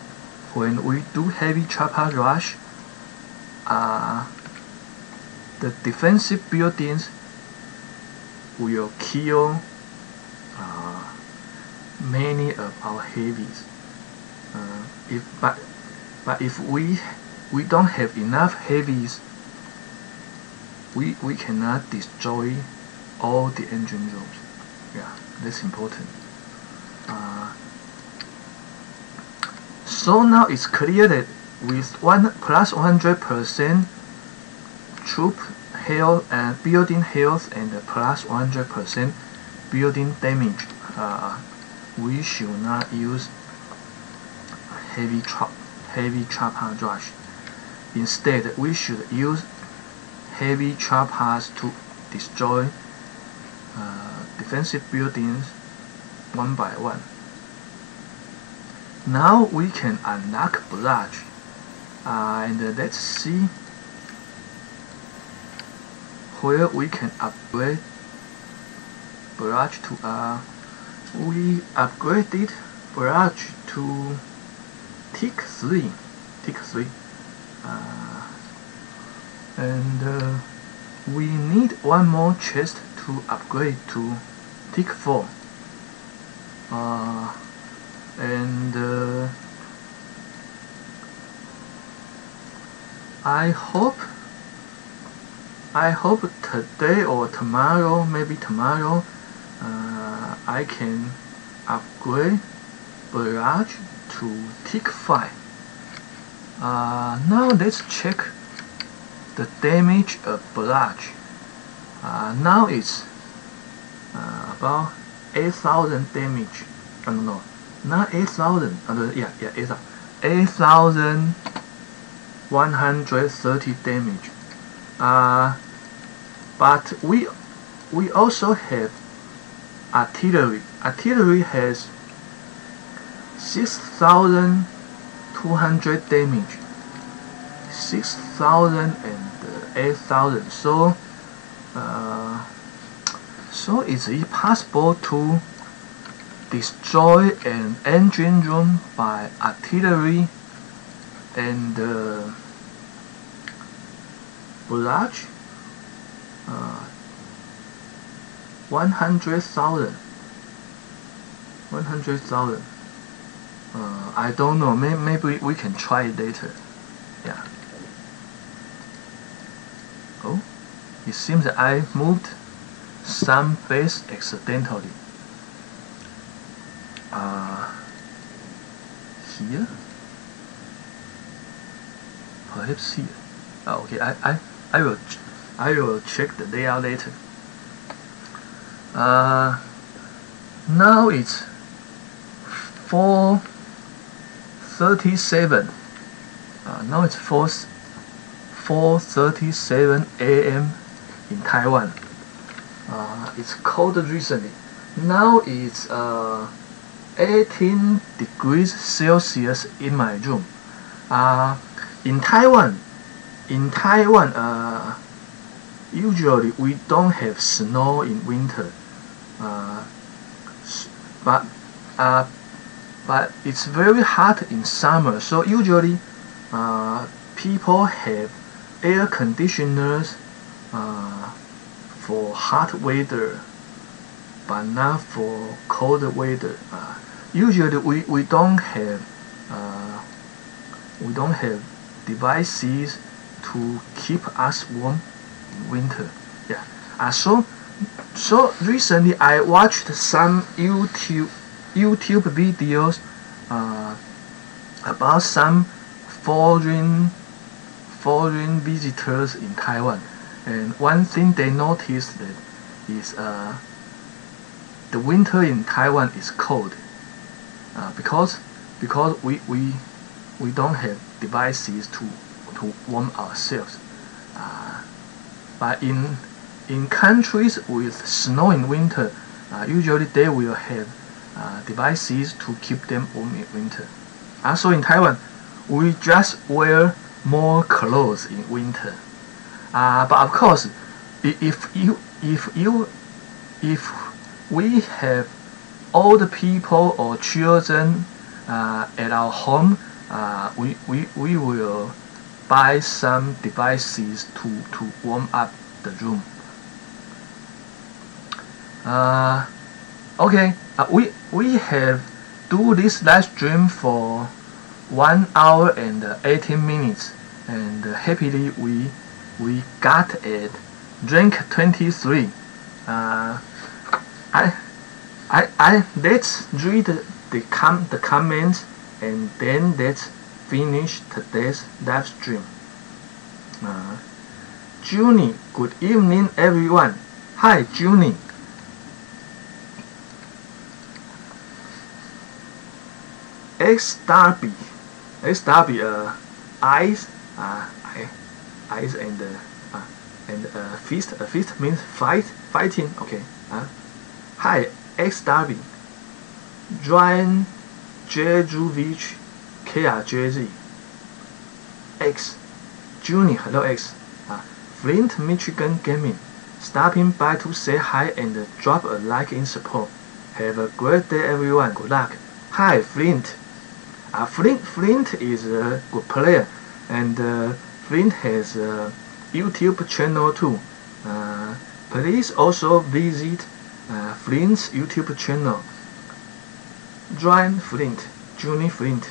when we do heavy chopper rush, the defensive buildings will kill many of our heavies. But if we don't have enough heavies, we cannot destroy all the engine rooms. Yeah, that's important. So now it's clear that with plus 100% troop health and building health and plus 100% building damage, we should not use heavy chopper rush. Instead, we should use heavy choppers to destroy defensive buildings one by one. Now we can unlock barrage, and let's see where we can upgrade barrage to. We upgraded barrage to tick 3, and we need one more chest to upgrade to tick 4. And I hope today or tomorrow, maybe tomorrow, I can upgrade barrage to tick 5. Now let's check the damage of barrage. Now it's about 8,000 damage. No, not 8,000. Yeah, 8,000. 8,130 damage. But we also have artillery. Artillery has 6,200 damage. 6,000 and 8,000. So is it possible to destroy an engine room by artillery and barrage? 100,000. 100,000. I don't know. Maybe we can try it later. Yeah. Oh, it seems that I moved some base accidentally. Here? Perhaps here. Okay, I will check the layout later. Now it's 4:37. Now it's 4:37 a.m. in Taiwan. It's cold recently. Now it's 18 degrees Celsius in my room. In Taiwan, usually we don't have snow in winter, but it's very hot in summer. So usually, people have air conditioners for hot weather, but not for cold weather. Usually we don't have devices to keep us warm in winter. Yeah. So recently I watched some YouTube videos about some foreign visitors in Taiwan, and one thing they noticed that is the winter in Taiwan is cold, because we don't have devices to warm ourselves. But in countries with snow in winter, usually they will have devices to keep them warm in winter. Also in Taiwan, we just wear more clothes in winter. But of course, if we have old people or children at our home, we will buy some devices to warm up the room. Okay, we have do this live stream for 1 hour and 18 minutes, and happily we got it. Drink 23. Uh, I let's read the comments, and then let's finish today's live stream. Junie, good evening everyone. Hi Junie. X Darby, eyes, eyes and fist. Fist means fighting. Okay. Hi X Darby. Join Jejuvic KRJZ. X. Junie, hello X. Flint, Michigan Gaming. Stopping by to say hi and drop a like in support. Have a great day everyone. Good luck. Hi Flint. Flint is a good player, and Flint has a YouTube channel too. Please also visit Flint's YouTube channel. Join Flint, Junie Flint.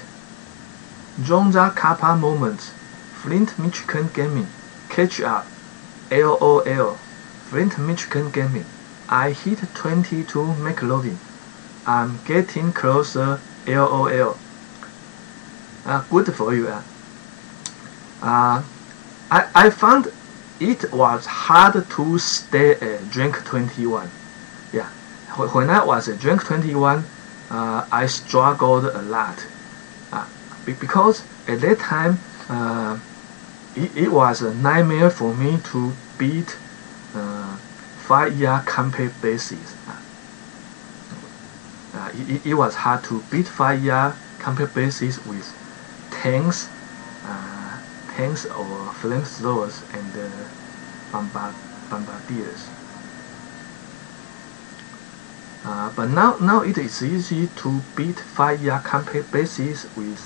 Jonza Kappa Moments, Flint Michigan Gaming. Catch up, LOL. Flint Michigan Gaming. I hit 22 McLovin. I'm getting closer, LOL. Good for you. I found it was hard to stay at rank 21. Yeah, when I was at rank 21, I struggled a lot. Because at that time, it was a nightmare for me to beat 5-year campaign bases. It was hard to beat 5-year campaign bases with tanks or flamethrowers and bombardiers. But now it is easy to beat 5-year campaign bases with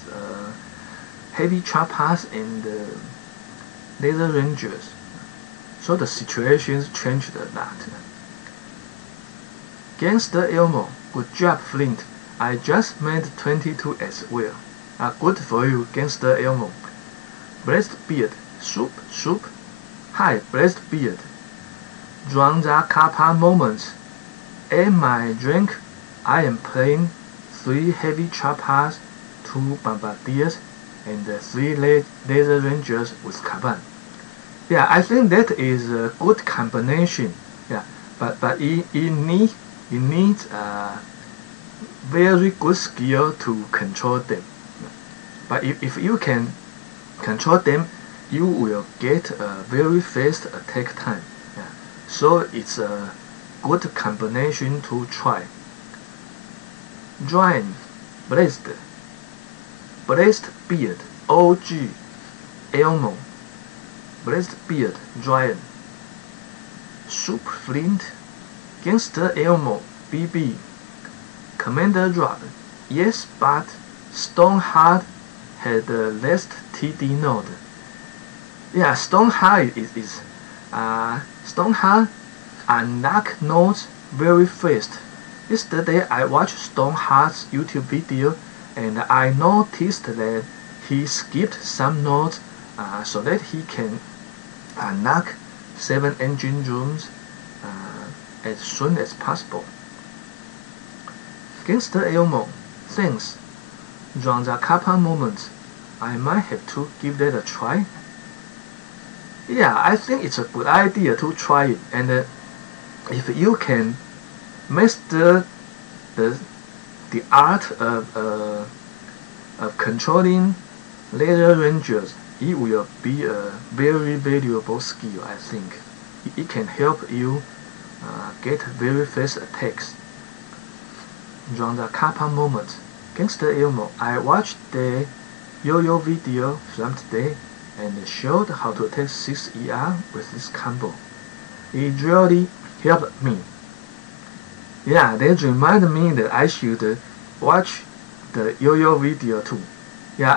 heavy choppers and laser rangers. So the situations changed a lot. Gangster Elmo, good job Flint. I just made 22 as well. Good for you, Gangster Elmo. Blessed Beard, soup. Hi, Blessed Beard. Dranza Kappa Moments. At my rank, I am playing 3 heavy choppers, 2 bombardiers, and 3 laser rangers with Kaban. Yeah, I think that is a good combination. Yeah, but it needs very good skill to control them. But if you can control them, you will get a very fast attack time. Yeah. So it's a good combination to try. Join Blessed Beard, OG Elmo. Blessed Beard, Join Soup Flint, Gangster Elmo, BB. Commander Rob, yes, but Stoneheart had the last TD node. Yeah, Stoneheart Stoneheart unlock nodes very fast. Yesterday I watched Stoneheart's YouTube video and I noticed that he skipped some nodes so that he can unlock 7 engine rooms as soon as possible. Gangster Elmo, thanks. Dranza Kappa Moments. I might have to give that a try. Yeah, I think it's a good idea to try it, and if you can master the art of controlling laser rangers, it will be a very valuable skill. I think it can help you get very fast attacks. Dranza Kappa Moments. Gangster Elmo, I watched the yo-yo video from today and showed how to attack 6 ER with this combo. It really helped me. Yeah, that reminded me that I should watch the yo-yo video too. Yeah,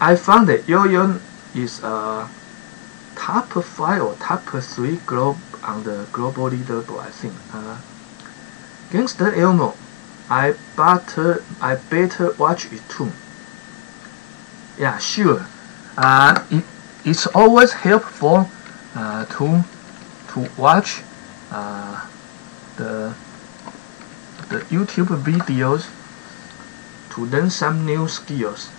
I found that yo-yo is top 5 or top 3 on the global leaderboard, I think. Gangster Elmo, I better watch it too. Yeah, sure. It's always helpful to watch the YouTube videos to learn some new skills.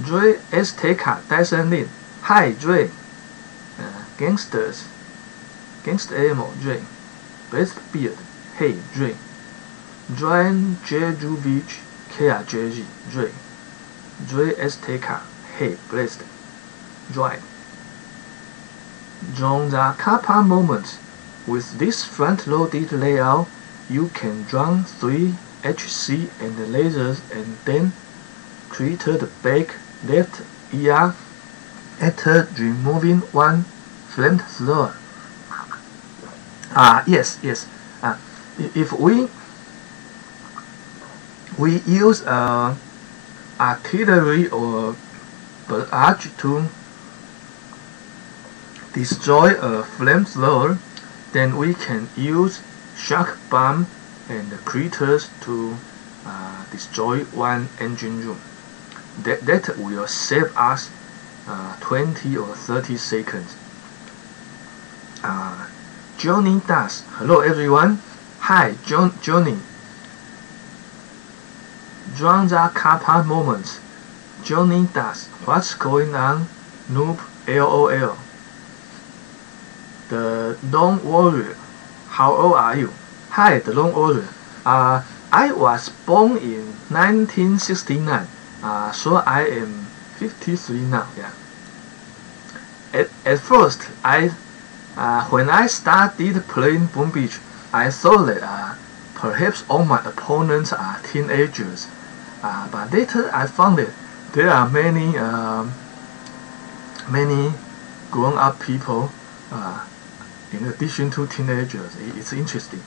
Dre Azteca Dyson Lin. Hi Dre. Gangster Elmo Dre. Best beard. Hey Dre. Joan Jejuvic KRJG Dre. Dre Azteca. Hey blessed. Dre. During the kappa moments, with this front-loaded layout, you can run 3 HC and lasers and then create the back left ear after removing one flamethrower. Yes. If we use artillery or barrage to destroy a flamethrower, then we can use shock bomb and critters to destroy one engine room. That will save us 20 or 30 seconds. Johnny does. Hello everyone. Hi Johnny. During the kappa moments, Johnny does. What's going on? Noob LOL. The Lone Warrior. How old are you? Hi, the Lone Warrior. I was born in 1969. So I am 53 now. Yeah. At first, when I started playing Boom Beach, I thought that perhaps all my opponents are teenagers. But later I found that there are many grown-up people in addition to teenagers. It's interesting.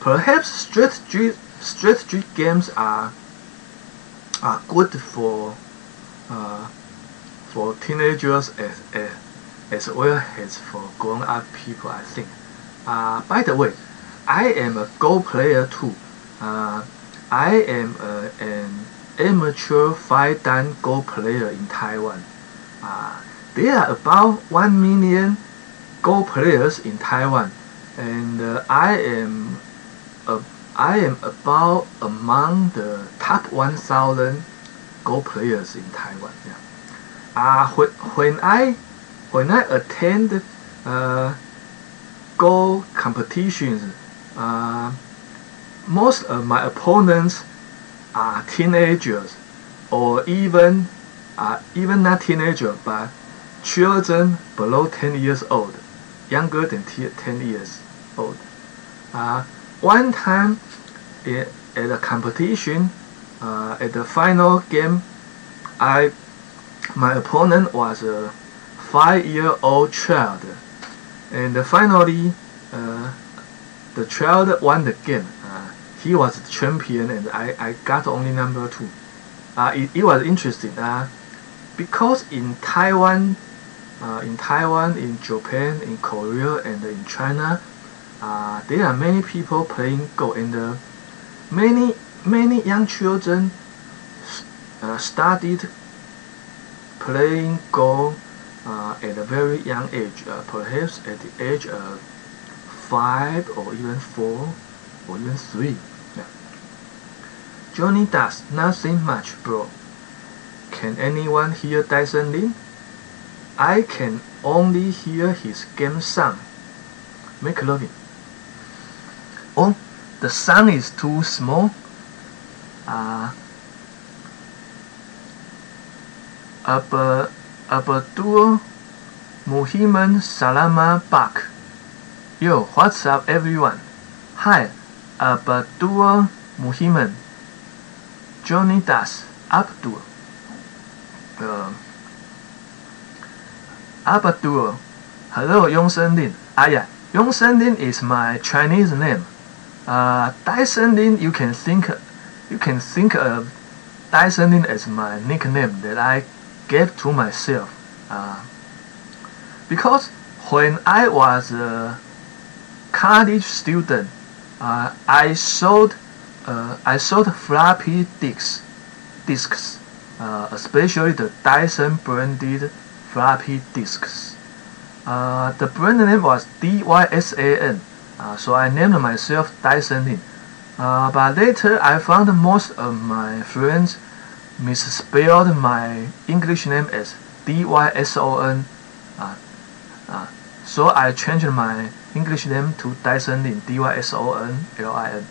Perhaps strategy games are good for teenagers as well as for grown-up people, I think. By the way, I am a Go player too. I am an amateur 5-dan Go player in Taiwan. There are about 1 million Go players in Taiwan, and I am about among the top 1,000 Go players in Taiwan. Yeah. When I attend Go competitions, most of my opponents are teenagers, or even not teenagers, but children below 10 years old, younger than 10 years old. One time at a competition, at the final game, my opponent was a 5-year-old child, and finally the child won the game. He was the champion, and I got only number 2. It was interesting because in Taiwan, in Japan, in Korea, and in China, there are many people playing Go, and many young children started playing Go at a very young age, perhaps at the age of 5 or even 4 or even 3. Yeah. Johnny does nothing much, bro. Can anyone hear Dyson Lin? I can only hear his game sound. Make loving. Oh, the sound is too small. Abdul Muhammad Salama Bak. Yo, what's up everyone? Hi, Abdul Muhammad. Johnny Das. Abdul. Abdul. Hello, Yongsen Lin. Yeah, Yongsen Lin is my Chinese name. Dyson Lin, you can think of Dyson Lin as my nickname that I gave to myself. Because when I was a college student, I sold floppy disks, especially the Dyson branded floppy disks. The brand name was DYSAN, so I named myself Dyson. But later I found most of my friends misspelled my English name as DYSON. So I changed my English name to Dyson Lin, DYSONLIN.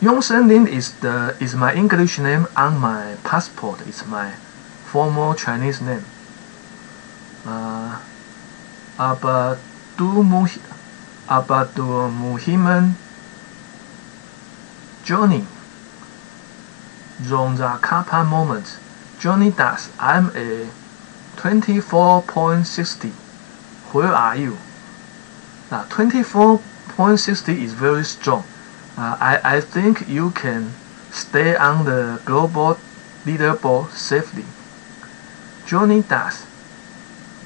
Yongsen Lin is my English name on my passport. It's my formal Chinese name. Abdul Muhammad Johnny. Zonza Kappa moment. Johnny Das, I'm a 24.60. Where are you? 24.60 is very strong. I think you can stay on the global leaderboard safely. Johnny Das,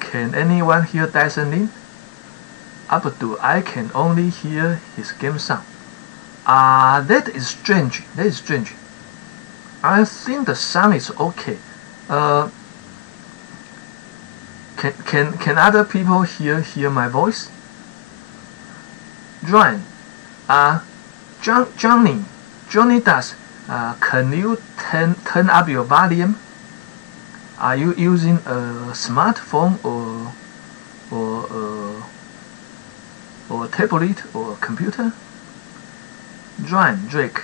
can anyone hear Dyson Lin? Abdul, I can only hear his game sound. That is strange. I think the sound is okay. Can other people hear my voice? Ryan, Johnny Das, can you turn up your volume? Are you using a smartphone or a tablet or a computer? Ryan, Drake,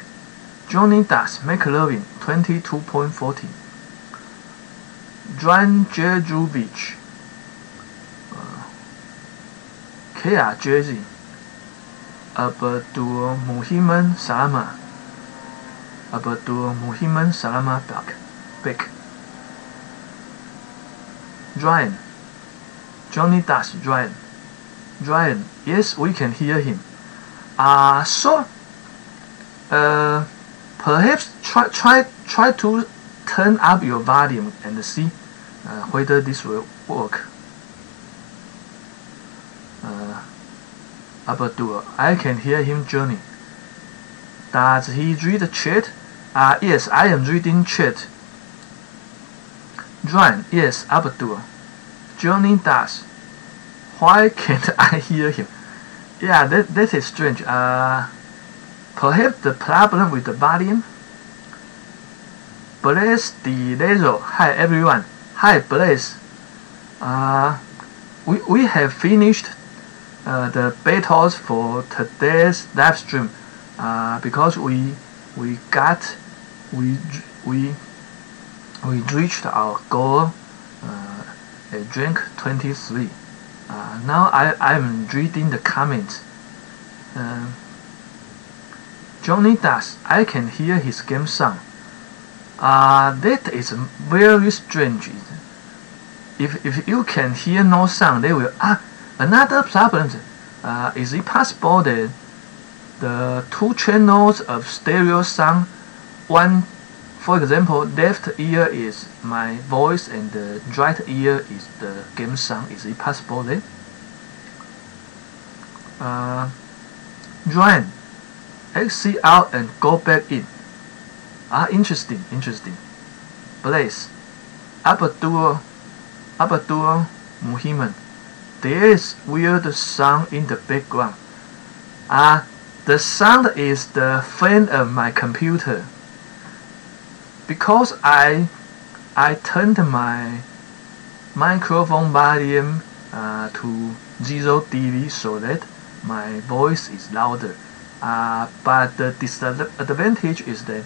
Johnny Das, McLovin, 22.40. Dran Jejovic, KRJZ, Abdul Muhammad Salama Beck. Ryan, Johnny Das, Ryan, yes, we can hear him. Perhaps try to turn up your volume and see whether this will work. Abdul, I can hear him, Johnny. Does he read the chat? Yes, I am reading chat. Ryan, yes, Abdul. Johnny does. Why can't I hear him? Yeah, that is strange. Perhaps the problem with the volume? Blaze the laser. Hi everyone. Hi Blaze. We have finished the battles for today's live stream because we reached our goal at rank 23. Now I'm reading the comments. Johnny does. I can hear his game sound. That is very strange. If you can hear no sound, they will. Another problem. Is it possible that the two channels of stereo sound, one, for example, left ear is my voice and the right ear is the game sound? Is it possible then? Ryan, exit out and go back in. Interesting. Blaze, Abdul Muhammad, there is weird sound in the background. The sound is the fan of my computer. Because I turned my microphone volume to 0 dB so that my voice is louder. But the disadvantage is that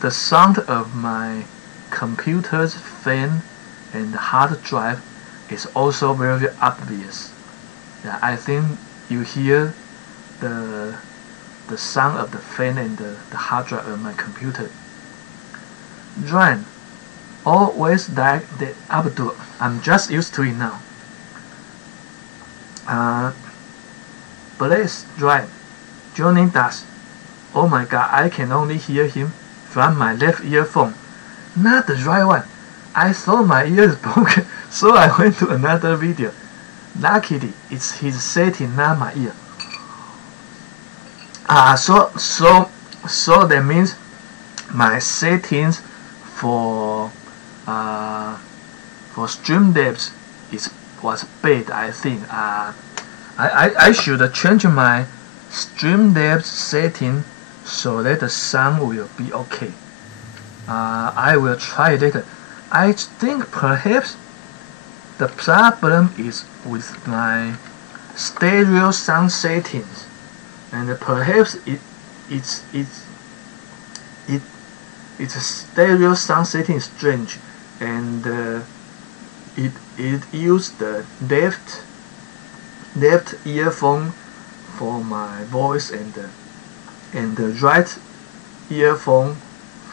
the sound of my computer's fan and hard drive is also very obvious. Yeah, I think you hear the sound of the fan and the hard drive of my computer. Ryan, always like that. Abdul, I'm just used to it now. Blaze, Ryan, Johnny does. Oh my god, I can only hear him from my left earphone. not the right one. I thought my ear is broken, so I went to another video. Luckily, it's his setting, not my ear. So that means my settings for stream depth was bad. I think I should change my stream depth setting so that the sound will be okay. I will try later. I think perhaps the problem is with my stereo sound settings, and perhaps it's stereo sound setting is strange, and it used the left earphone for my voice and the right earphone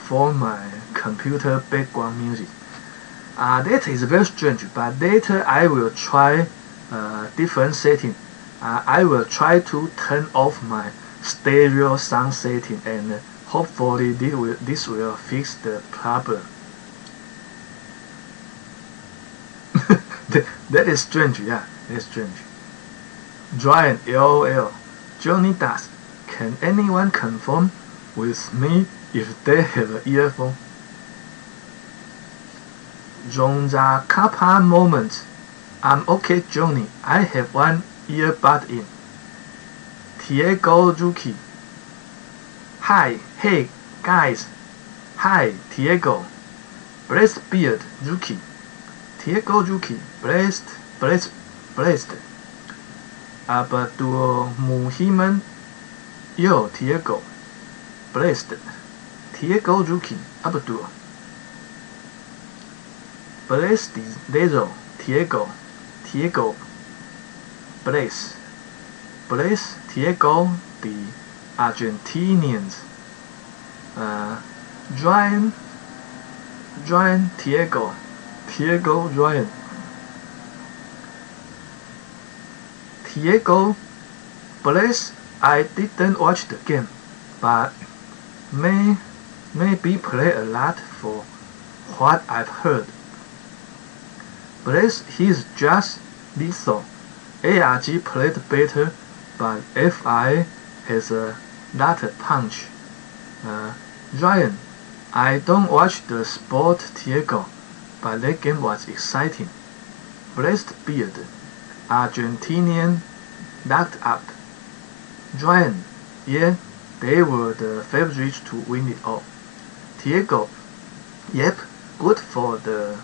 for my computer background music. That is very strange, but later I will try different setting. I will try to turn off my stereo sound setting, and hopefully this will fix the problem. That is strange, yeah, that's strange. Brian, LOL. Johnny does. Can anyone confirm with me if they have an earphone? Zonza Kappa moment. I'm okay, Johnny. I have one earbud in. Diego Zuki. Hi, hey, guys. Hi, Diego. Blessed beard, Zuki. Diego Zuki. Blessed. Abdul Muhiman. Yo, Diego. Blessed. Diego Zuki. Abdul. Blessed Lezo. Diego. Bless. Diego, the Argentinians. Ryan, Diego, Ryan. Diego, bless. I didn't watch the game, but maybe play a lot for what I've heard. Bless, he's just lethal. ARG played better, but FI has a lot of punch. Ryan, I don't watch the sport, Diego, but that game was exciting. Blessed beard, Argentinian locked up. Ryan, yeah, they were the favorites to win it all. Diego, yep, good for the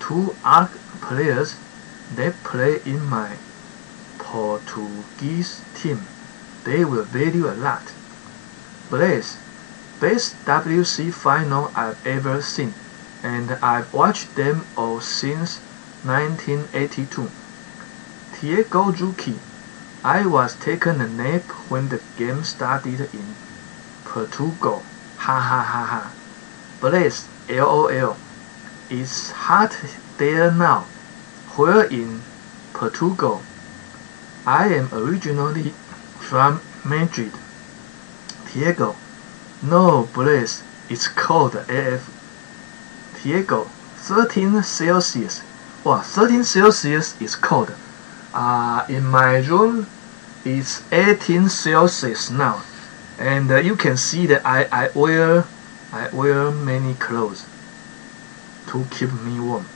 two ARC players that play in my Portuguese team. They will value a lot. Blaze, best WC final I've ever seen, and I've watched them all since 1982. Diego Zuki, I was taking a nap when the game started in Portugal. Ha ha ha ha. Blaze, LOL. It's hot there now. Where in Portugal? I am originally from Madrid. Diego, no, Blaze, it's cold AF. Diego, 13 Celsius. Wow, 13 Celsius is cold. In my room, it's 18 Celsius now, and you can see that I wear many clothes to keep me warm.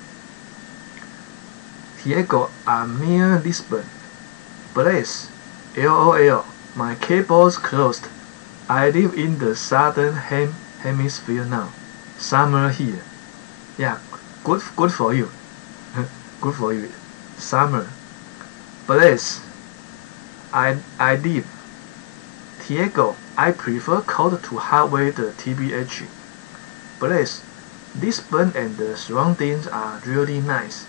Diego, I'm near Lisbon. Blaze, LOL, my cable's closed. I live in the southern hemisphere now. Summer here. Yeah, good for you. Good for you. Summer. Blaze, I live. Diego, I prefer cold to hot weather TBH. Blaze, Lisbon and the surroundings are really nice.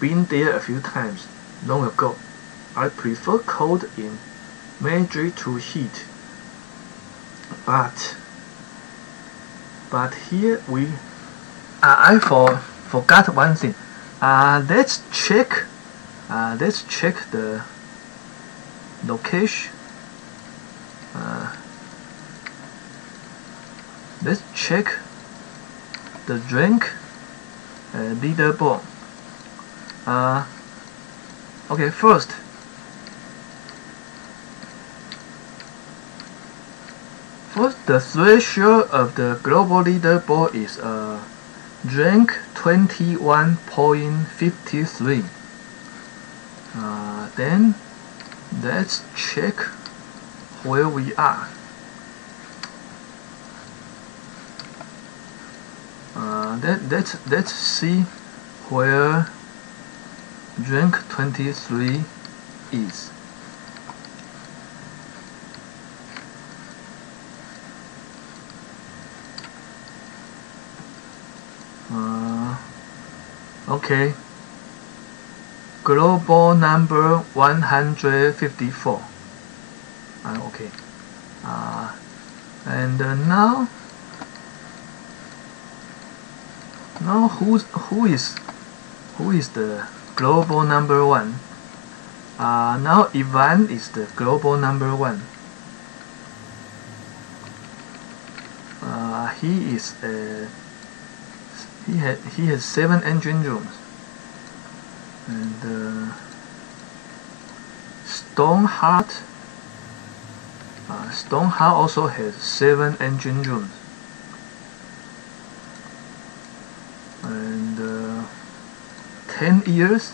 Been there a few times, long ago. I prefer cold in Madrid to heat. But here we I forgot one thing. Let's check the location. Let's check the rank leaderboard. Okay, first, the threshold of the global leaderboard is rank 21.53. Then let's check where we are. Let's see where rank 23 is. Okay, global number 154. Okay, and now who is the global number 1? Now Ivan is the global number 1. He is he has 7 engine rooms, and Stoneheart also has 7 engine rooms, and 10 years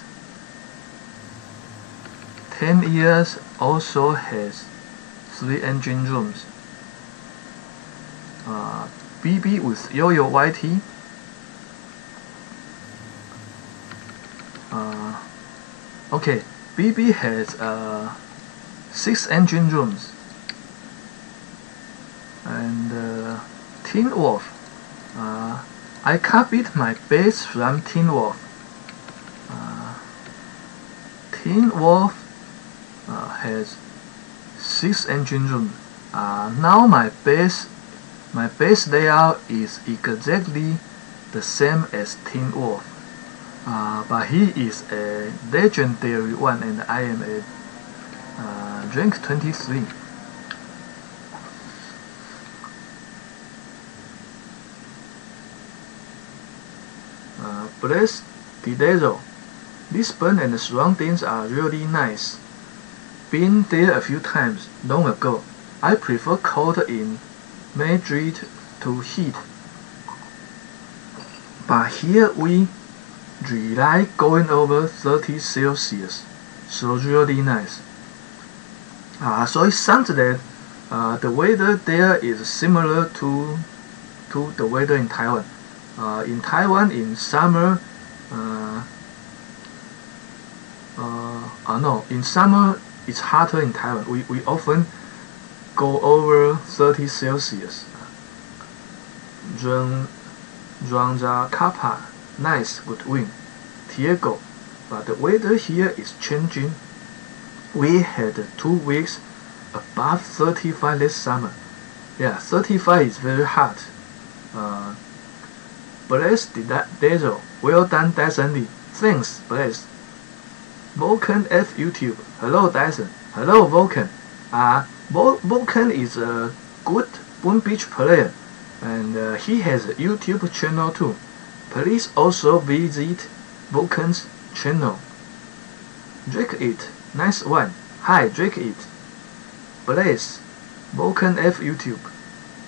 also has 3 engine rooms. BB with Yo-Yo YT. Okay, BB has 6 engine rooms, and Teen Wolf. I copied my base from Teen Wolf. Teen Wolf has 6 engine rooms. Now my base layout is exactly the same as Teen Wolf. But he is a legendary 1 and I am a rank 23. Bless the Desert. Lisbon and the surroundings are really nice. Been there a few times long ago. I prefer cold in Madrid to heat. But here we like going over 30 Celsius, so really nice. So it sounds that the weather there is similar to the weather in Taiwan. In Taiwan, in summer, in summer it's hotter in Taiwan. We often go over 30 Celsius. Kappa. Nice, good wind. Diego, but the weather here is changing. We had 2 weeks above 35 this summer. Yeah, 35 is very hot. Bless the Desert. Well done, Dyson Lee. Thanks, Bless. Vulcan F YouTube. Hello, Dyson. Hello, Vulcan. Vulcan is a good Boom Beach player, and he has a YouTube channel too. Please also visit Vulcan's channel. Drake It, nice one. Hi, Drake It. Blaze, Vulcan F YouTube.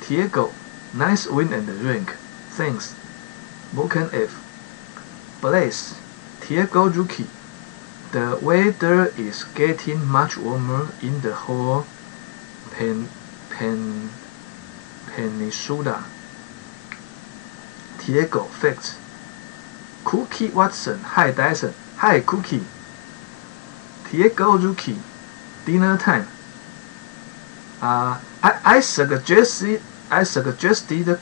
Diego, nice win and rank. Thanks. Vulcan F. Blaze, Diego Rookie. The weather is getting much warmer in the whole peninsula. Diego, facts. Cookie Watson, hi Dyson, hi Cookie. Diego Rookie, dinner time. I suggested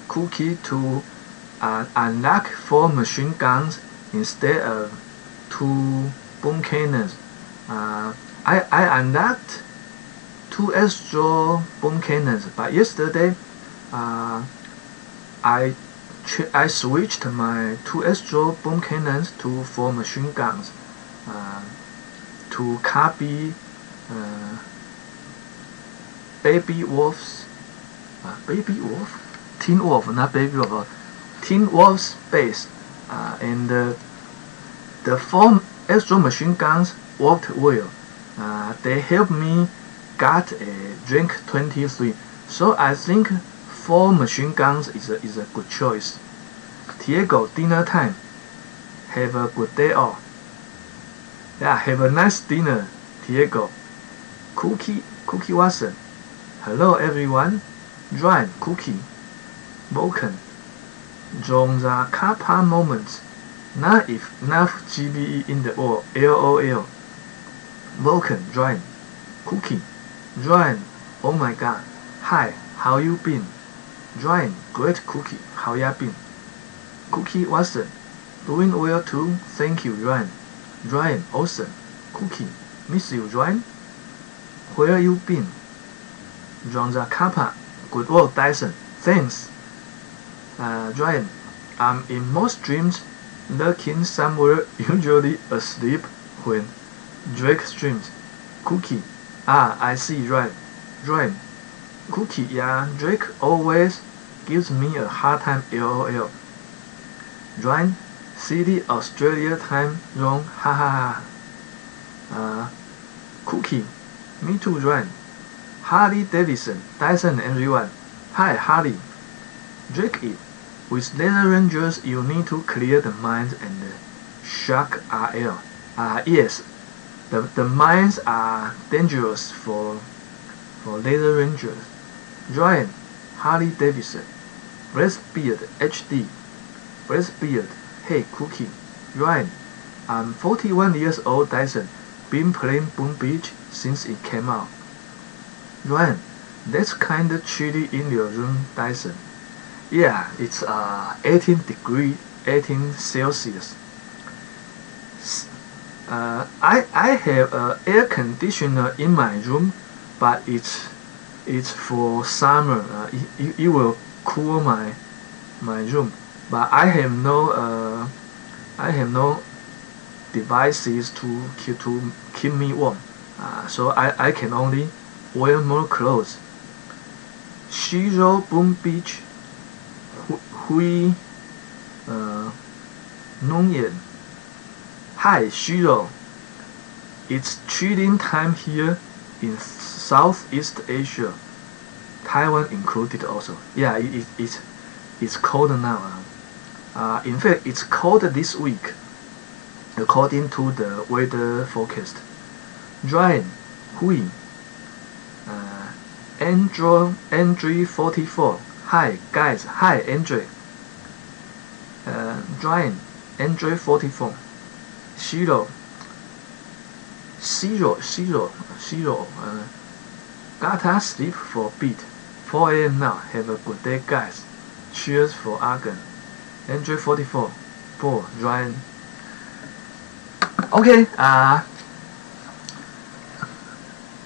Cookie to unlock 4 machine guns instead of 2 boom cannons. I unlocked 2 Astro boom cannons, but yesterday I switched my 2 Astro boom cannons to 4 machine guns to copy Baby Wolf's Teen Wolf, not Baby Wolf. Tin Wolf's base, and the 4 extra machine guns worked well. They helped me get a rank 23, so I think 4 machine guns is a good choice. Diego, dinner time. Have a good day off. Yeah, have a nice dinner, Diego. Cookie Watson. Hello everyone. Ryan, Cookie. Vulcan. During the Kappa moments, not enough GBE in the world. LOL. Vulcan, Ryan. Cookie. Ryan, oh my god. Hi, how you been? Ryan, great Cookie, how ya been? Cookie Watson. Doing well too, thank you, Ryan. Ryan, awesome. Cookie, miss you, Ryan. Where you been? John the Kappa. Good work, Dyson. Thanks. Ryan, I'm in most dreams, lurking somewhere, usually asleep when Drake streams. Cookie, I see, Ryan. Ryan, Cookie, yeah, Drake always gives me a hard time, LOL. Ryan, City Australia time zone, ha. Cookie, me too, Ryan. Harley Davidson, Dyson everyone. Hi, Harley. Drake it. With Laser Rangers, you need to clear the mines and shock RL. Yes, the mines are dangerous for Laser Rangers. Ryan, Harley Davidson. Breastbeard HD. Breastbeard. Hey, Cookie. Ryan, I'm 41 years old, Dyson. Been playing Boom Beach since it came out. Ryan, that's kinda chilly in your room, Dyson. Yeah, it's 18 Celsius. I have an air conditioner in my room, but it's for summer. It will cool my room, but I have no devices to keep me warm. So I can only wear more clothes. Shiro Boom Beach. Hui Nongyan. Hi Shiro. It's chilling time here in Southeast Asia, Taiwan included also. Yeah, it's cold now. In fact, it's cold this week, according to the weather forecast. Ryan, Hui, Andre 44. Hi guys, hi Andre. Ryan, Andre 44. Shiro. Gotta sleep for a bit. 4 AM now. Have a good day, guys. Cheers for Argon. Andre 44. For Ryan. Okay.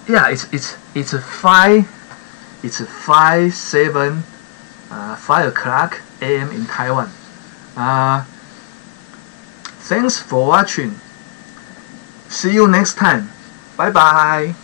Yeah, it's a 5 o'clock AM in Taiwan. Thanks for watching. See you next time. Bye bye.